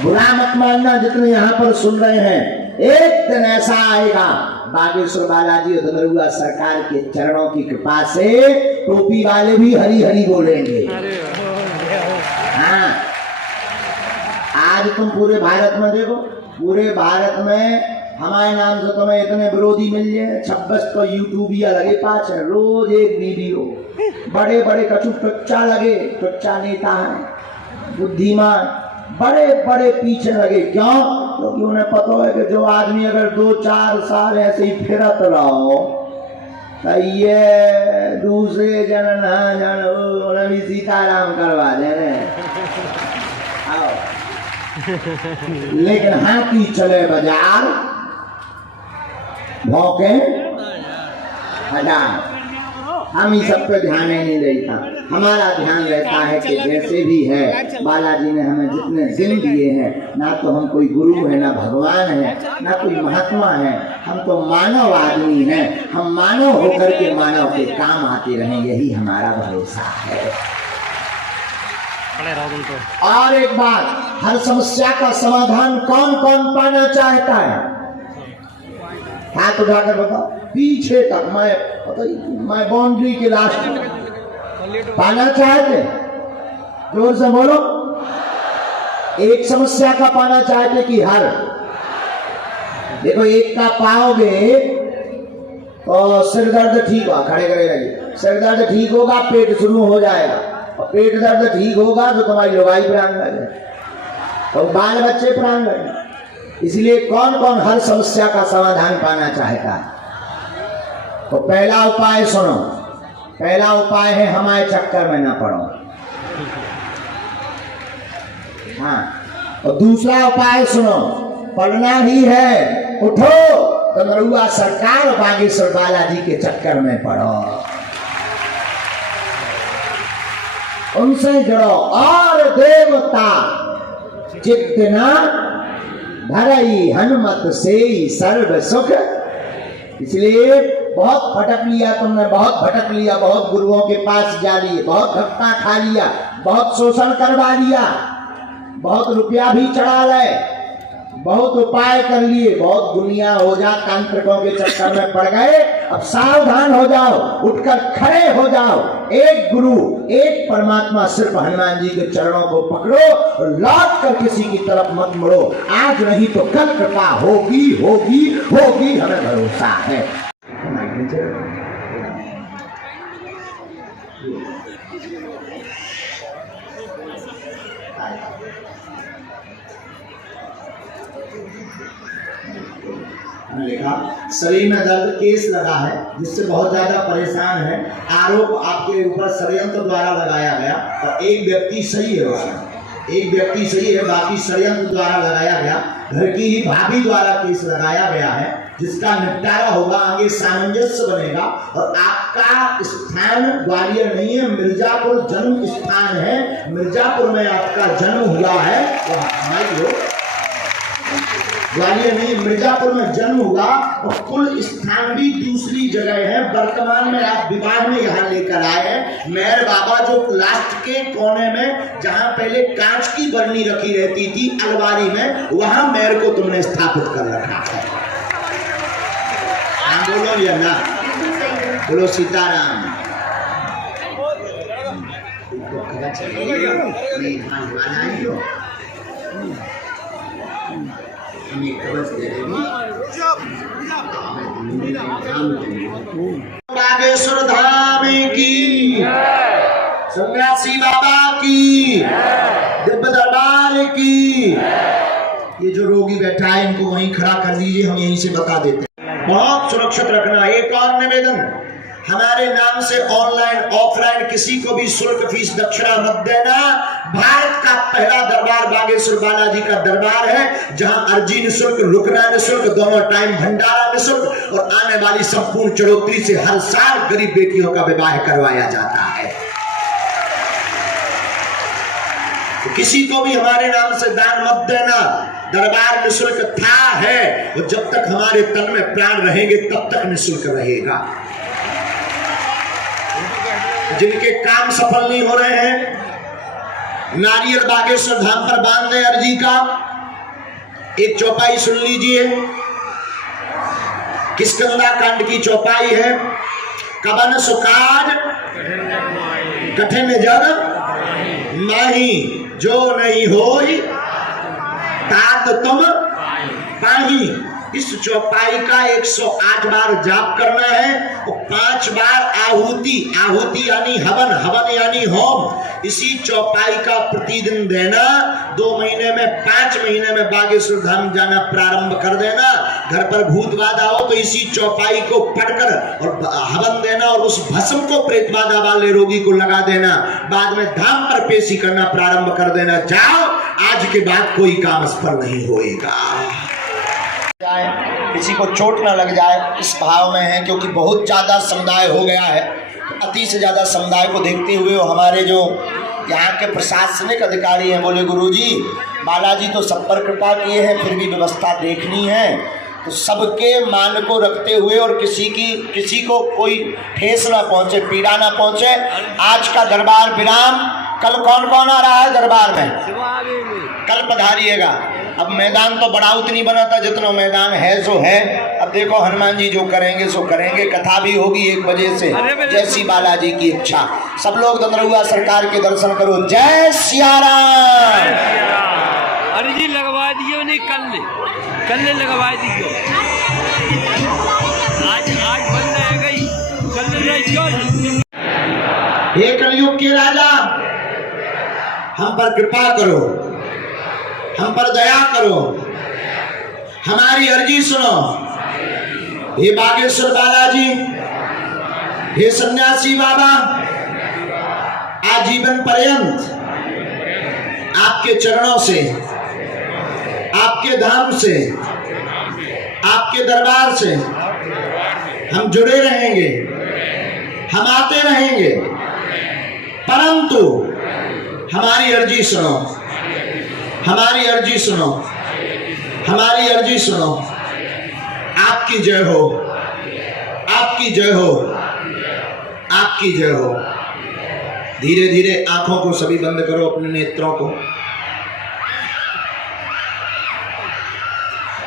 बुरा मत मानना जितने यहाँ पर सुन रहे हैं, एक दिन ऐसा आएगा बागेश्वर बालाजी और धनरुआ सरकार के चरणों की कृपा से टोपी वाले भी हरी हरी बोलेंगे। हाँ आज तुम पूरे भारत में देखो, पूरे भारत में हमारे नाम से तुम्हें इतने विरोधी मिल जाए। 26 तो यूट्यूबिया लगे पास है, रोज एक वीडियो। बड़े बड़े कछु टुच्चा लगे, टुच्चा नेता है बुद्धिमान, बड़े बड़े पीछे लगे। क्यों? क्योंकि उन्हें पता है कि जो आदमी अगर 2-4 साल ऐसे ही फिरत रहो तो ये दूसरे जन ना जानो उन्हें भी सीताराम करवा देने। लेकिन हाथी चले बाजार भौंके हजार। हम ही सब पे ध्यान ही नहीं रहता, हमारा ध्यान रहता है कि जैसे भी है बालाजी ने हमें जितने दिन दिए हैं, ना तो हम कोई गुरु है, ना भगवान है, ना कोई महात्मा है, हम तो मानव आदमी हैं। हम मानव होकर के मानव के काम आते रहें, यही हमारा भरोसा है। और एक बात, हर समस्या का समाधान कौन कौन पाना चाहता है? हाथ उठाकर बताओ, पीछे तक मैं बाउंड्री के लास्ट पाना चाहते? जोर से बोलो। एक समस्या का पाना चाहते कि हर? देखो एक का पाओगे तो सिर दर्द ठीक होगा, खड़े खड़े रहिए। सिर दर्द ठीक होगा, पेट शुरू हो जाएगा, और पेट दर्द ठीक होगा तो तुम्हारी लुगाई प्राण लगे, तो बाल बच्चे प्राण लगे। इसलिए कौन कौन हर समस्या का समाधान पाना चाहता है? तो पहला उपाय सुनो, पहला उपाय है हमारे चक्कर में ना पड़ो। हाँ, और दूसरा उपाय सुनो, पढ़ना ही है, उठो तो धनरुआ सरकार बागेश्वर बालाजी के चक्कर में पड़ो, उनसे जुड़ो। और देवता जितना धरई हनुमत से सर्व सुख। इसलिए बहुत भटक लिया तुमने, बहुत भटक लिया, बहुत गुरुओं के पास जा लिए, बहुत धक्का खा लिया, बहुत शोषण करवा लिया, बहुत रुपया भी चढ़ा ले, बहुत उपाय कर लिए, बहुत दुनिया हो जा तांत्रिकों के चक्कर में पड़ गए। अब सावधान हो जाओ, उठकर खड़े हो जाओ। एक गुरु, एक परमात्मा, सिर्फ हनुमान जी के चरणों को पकड़ो और लौट कर किसी की तरफ मत मुड़ो। आज नहीं तो कल कृपा होगी होगी होगी, हमें भरोसा है। लिखा शरीर में दर्द, केस लगा है जिससे बहुत ज्यादा परेशान है, आरोप आपके ऊपर षड्यंत्र द्वारा लगाया गया और एक व्यक्ति सही है, उसमें एक व्यक्ति सही है, बाकी षड्यंत्र द्वारा लगाया गया। घर की ही भाभी द्वारा केस लगाया गया है, जिसका निपटारा होगा, आगे सामंजस्य बनेगा। और आपका स्थान ग्वालियर नहीं है, मिर्जापुर जन्म स्थान है, मिर्जापुर में आपका जन्म हुआ है। ग्वालियर नहीं, मिर्जापुर में जन्म हुआ और कुल स्थान भी दूसरी जगह है। वर्तमान में आप विवाह में यहाँ लेकर आए हैं। मेहर बाबा जो लास्ट के कोने में, जहाँ पहले कांच की बरनी रखी रहती थी अलमारी में, वहां मेहर को तुमने स्थापित कर रखा है। बोलो या ना, बोलो सीताराम। बागेश्वर धाम की, सन्यासी बाबा की, दिव्य दरबार की। ये जो रोगी बैठा है इनको वहीं खड़ा कर लीजिए, हम यहीं से बता देते हैं। बहुत सुरक्षित रखना। एक और निवेदन, हमारे नाम से ऑनलाइन ऑफलाइन किसी को भी शुल्क फीस दक्षिणा मत देना। भारत का पहला दरबार बागेश्वर बालाजी का दरबार है, जहां अर्जी निःशुल्क, रुकना निःशुल्क, दोनों टाइम भंडारा निःशुल्क और आने वाली संपूर्ण चढ़ोतरी से हर साल गरीब बेटियों का विवाह करवाया जाता है। तो किसी को भी हमारे नाम से दान मत देना। दरबार निःशुल्क था, है, और जब तक हमारे तन में प्राण रहेंगे तब तक निःशुल्क रहेगा। जिनके काम सफल नहीं हो रहे हैं, नारियल बागेश्वर धाम पर बांध दें अर्जी का। एक चौपाई सुन लीजिए, किष्किंधा कांड की चौपाई है। कबन सुकाज कठिन जग माही, जो नहीं होई तात तुम पाही। इस चौपाई का 108 बार जाप करना है और 5 बार आहुति, आहुति यानी हवन, हवन यानी होम, इसी चौपाई का प्रतिदिन देना। 2 महीने में, 5 महीने में बागेश्वर धाम जाना प्रारंभ कर देना। घर पर भूत बाधा हो तो इसी चौपाई को पढ़कर और हवन देना और उस भस्म को प्रेत बाधा वाले रोगी को लगा देना। बाद में धाम पर पेशी करना प्रारंभ कर देना। जाओ, आज के बाद कोई काम असफल नहीं होएगा। किसी को चोट ना लग जाए इस भाव में है, क्योंकि बहुत ज़्यादा समुदाय हो गया है। अति से ज़्यादा समुदाय को देखते हुए हमारे जो यहाँ के प्रशासनिक अधिकारी हैं बोले, गुरुजी बालाजी तो सब पर कृपा किए हैं, फिर भी व्यवस्था देखनी है, तो सबके मान को रखते हुए और किसी को कोई ठेस ना पहुँचे, पीड़ा ना पहुँचे। आज का दरबार विराम। कल कौन कौन आ रहा है दरबार में? कल पधारिएगा। अब मैदान तो बड़ा उतनी बना था जितना मैदान है सो है। अब देखो हनुमान जी जो करेंगे सो करेंगे। कथा भी होगी 1 बजे से, जैसी बालाजी की इच्छा। सब लोग दंदरुआ सरकार के दर्शन करो। जय सिया राम। अरे जी लगवा दियो नहीं, कल लगवा दियो। आज बंद है गई, कल हे कलयुग के राजा, हम पर कृपा करो, हम पर दया करो, हमारी अर्जी सुनो। हे बागेश्वर बालाजी, हे सन्यासी बाबा, आजीवन पर्यंत आपके चरणों से, आपके धाम से, आपके दरबार से हम जुड़े रहेंगे, हम आते रहेंगे, परंतु हमारी अर्जी सुनो, हमारी अर्जी सुनो, हमारी अर्जी सुनो। आपकी जय हो, आपकी जय हो, आपकी जय हो। धीरे धीरे आंखों को सभी बंद करो, अपने नेत्रों को।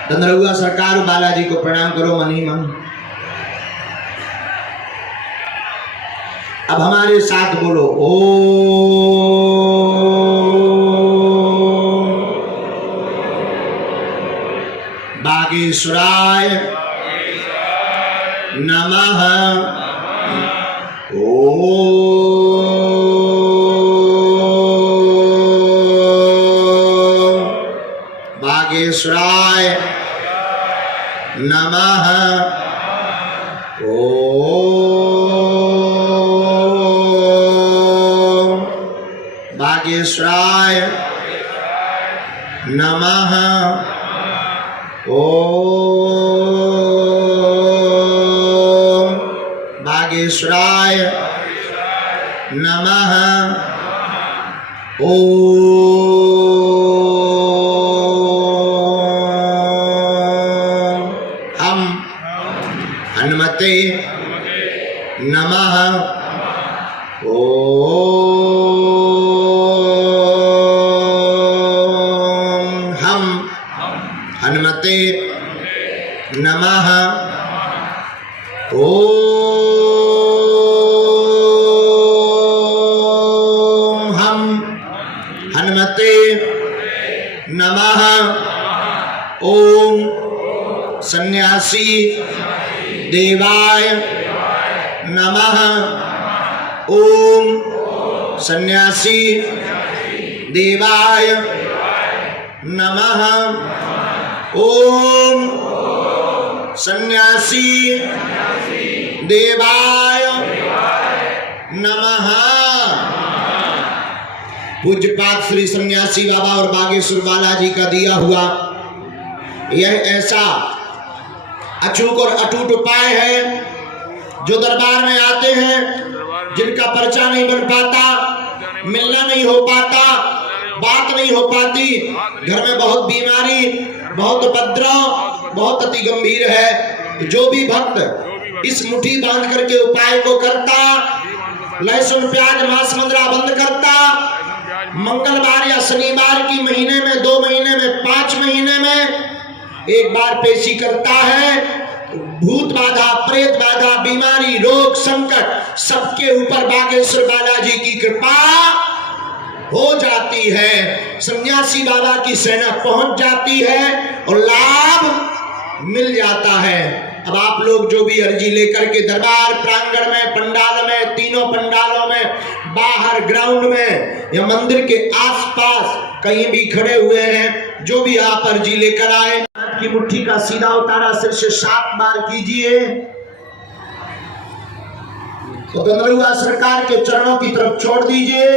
धनरहुआ सरकार बालाजी को प्रणाम करो मन ही मन। अब हमारे साथ बोलो बागेश्वराय नमः। बागेश्वराय नमः। बागेश्वराय नमः। बागेश्वराय नमः। हम हनुमते नमः। हम हनुमते नमः। हम हनुमते नमः। ओम सन्यासी देवाय नमः। ओम सन्यासी देवाय नमः। ओम सन्यासी देवाय नमः। पूज्यपाद श्री सन्यासी बाबा और बागेश्वर बालाजी का दिया हुआ यह ऐसा अचूक और अटूट उपाय है जो दरबार में आते हैं, जिनका पर्चा नहीं बन पाता, मिलना नहीं हो पाता, बात नहीं हो पाती, घर में बहुत बीमारी, बहुत उपद्रव, बहुत अति गंभीर है, जो भी भक्त इस मुट्ठी बांध करके उपाय को करता, लहसुन प्याज मांस मंद्रा बंद करता, मंगलवार या शनिवार की महीने में, 2 महीने में, 5 महीने में एक बार पेशी करता है, भूत बाधा, प्रेत बाधा, बीमारी, रोग, संकट सबके ऊपर बागेश्वर बालाजी की कृपा हो जाती है। सन्यासी बाबा की सेना पहुंच जाती है और लाभ मिल जाता है। अब आप लोग जो भी अर्जी लेकर के दरबार प्रांगण में, पंडाल में, तीनों पंडालों में, बाहर ग्राउंड में या मंदिर के आसपास कहीं भी खड़े हुए हैं, जो भी आप अर्जी लेकर आए, आपकी मुट्ठी का सीधा उतारा सिर से 7 बार कीजिए तो धनरहुआ सरकार के चरणों की तरफ छोड़ दीजिए।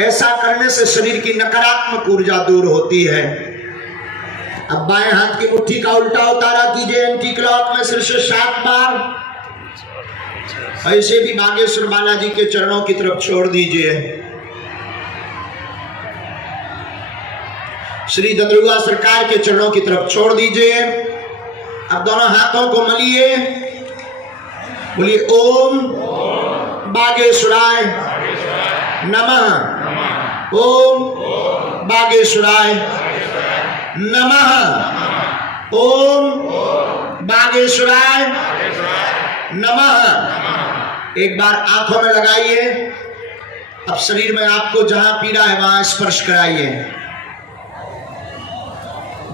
ऐसा करने से शरीर की नकारात्मक ऊर्जा दूर होती है। अब बाएं हाथ की मुट्ठी का उल्टा उतारा कीजिए एंटी क्लॉक में सिर से 7 बार। ऐसे भी बागेश्वर बालाजी के चरणों की तरफ छोड़ दीजिए। श्री धनरहुआ सरकार के चरणों की तरफ छोड़ दीजिए। अब दोनों हाथों को मलिए, बोलिए ओम बागेश्वराय नमः। ओम बागेश्वराय नमः। ओम बागेश्वराय नमः। एक बार आंखों में लगाइए। अब शरीर में आपको जहां पीड़ा है वहां स्पर्श कराइए।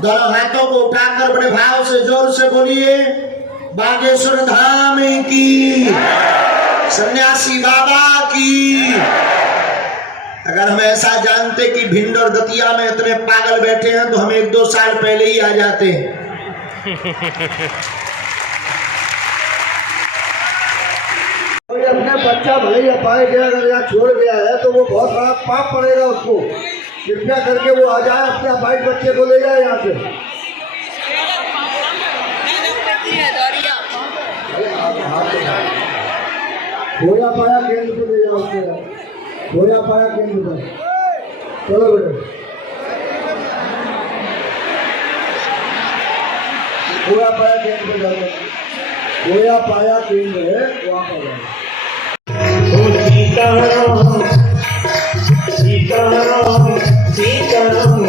दोनों हाथों को उठाकर बड़े भाव से जोर से बोलिए बागेश्वर धाम की, सन्यासी बाबा की। अगर हम ऐसा जानते कि भिंड और दतिया में इतने पागल बैठे हैं तो हम 1-2 साल पहले ही आ जाते। कोई अपने बच्चा भले ही अपाए गया, अगर यहाँ छोड़ गया है तो वो बहुत बड़ा पाप पड़ेगा उसको। कृपया करके वो आ जाए, अपने अपाइट बच्चे को ले जाए यहाँ से। खोया पाया केंद्र को ले जाओ उसके, खोया पाया केंद्र पर। चलो बेटे, खोया पाया केंद्र पर जाओ। खोया पाया केंद्र है वहाँ पर जाओ। सीताराम सीताराम सीताराम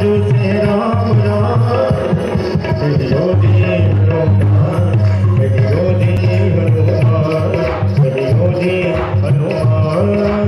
जो से राम राम कहियो जी हनुमान कहियो जी हनुमान कहियो जी हनुमान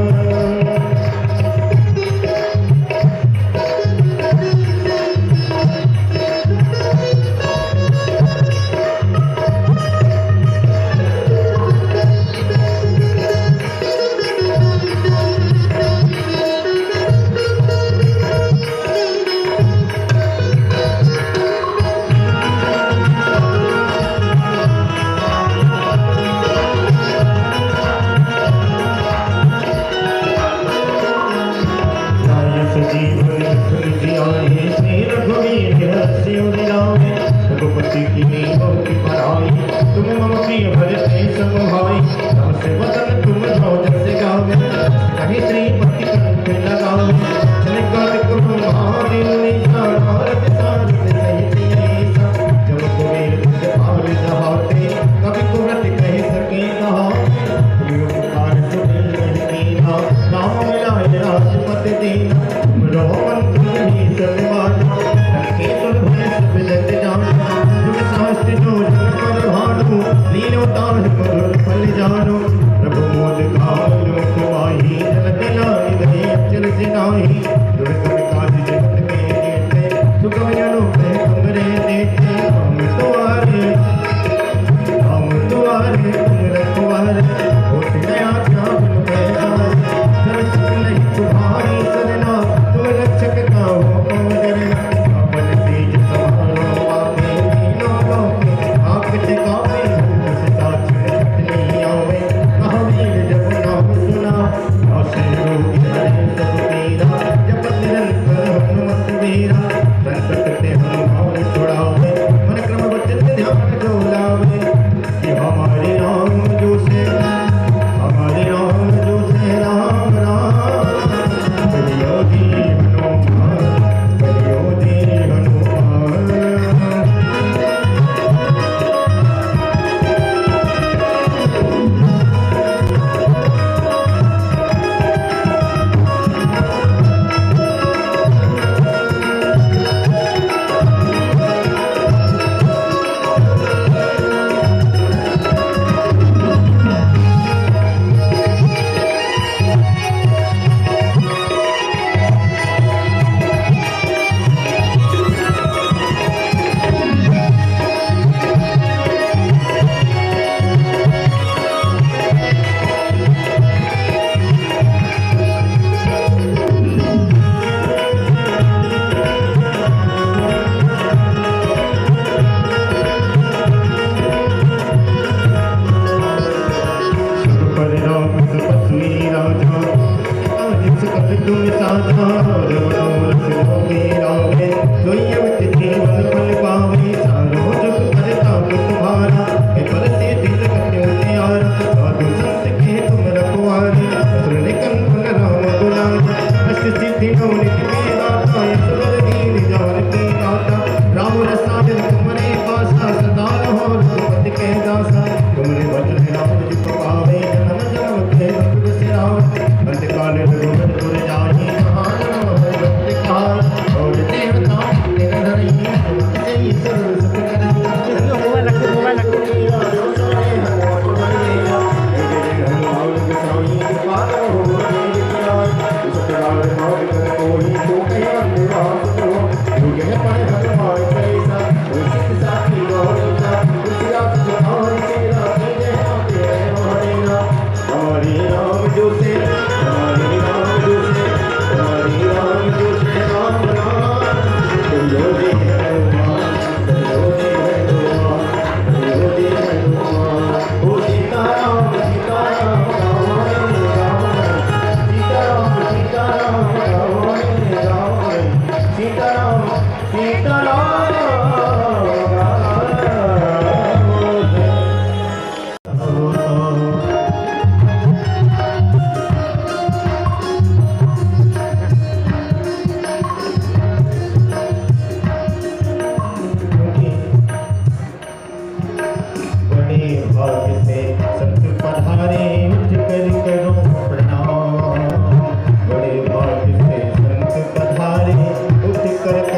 कर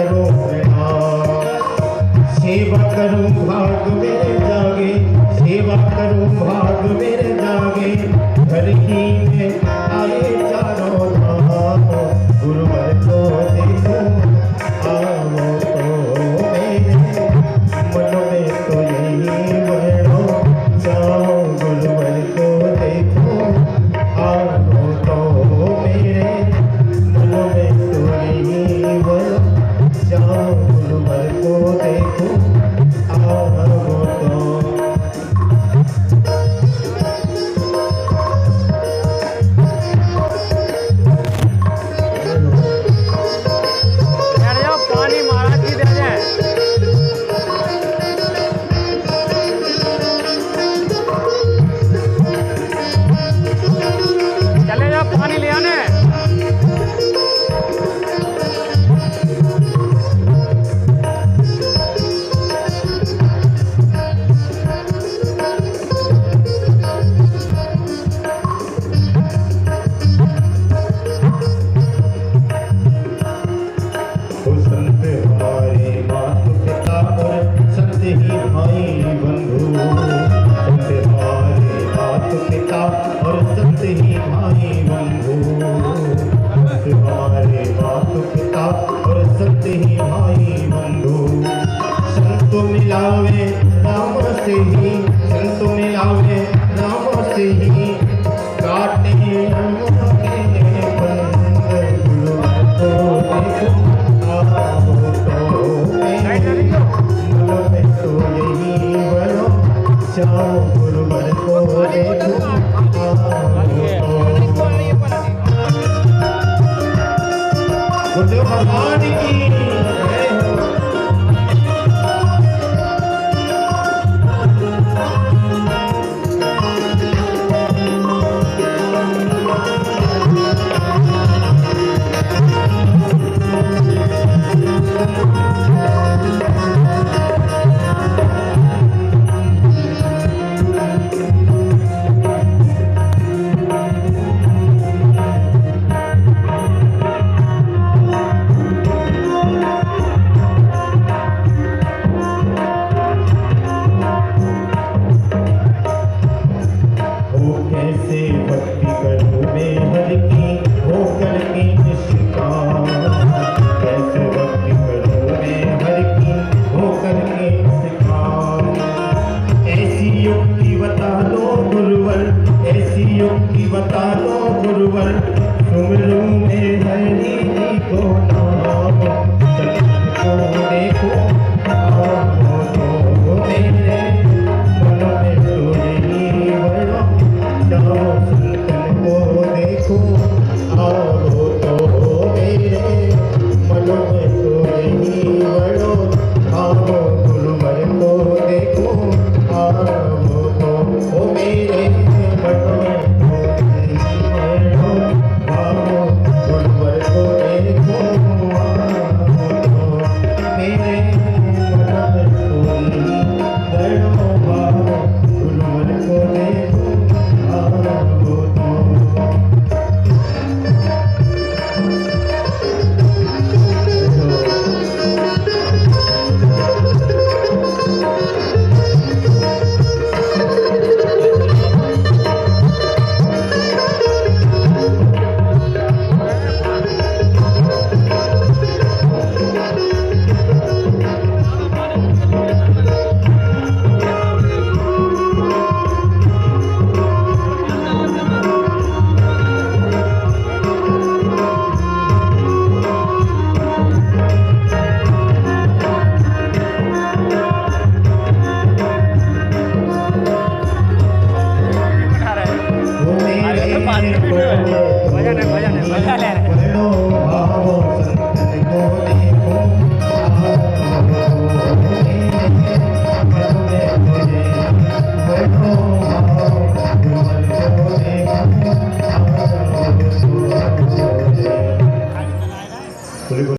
सेवा करूं भाग मेरे जागे, सेवा करूं भाग मेरे जागे, घर ही में आए चारों धाम, गुरुवर को देखूं आओ तो मेरे मन में तो यही बनो जाओ, गुरुवर को देखूं आओ तो मेरे मन में तो यही बनो जाओ, गुरुवर को देखूं आओ तो। पानी महाराज की दे जाए। चले जाओ पानी ले आने। संत हमारे माता पिता और संत ही भाई बंधु, संत हमारे माता पिता और संत ही भाई बंधु, संत हमारे माता पिता और संत ही भाई बंधु, संत मिलावे नाम से ही, संत मिलावे नाम से ही, काटे के बंद गुरुवर को देखो जाओ, गुरुवर को देखो बुद्ध भगवान की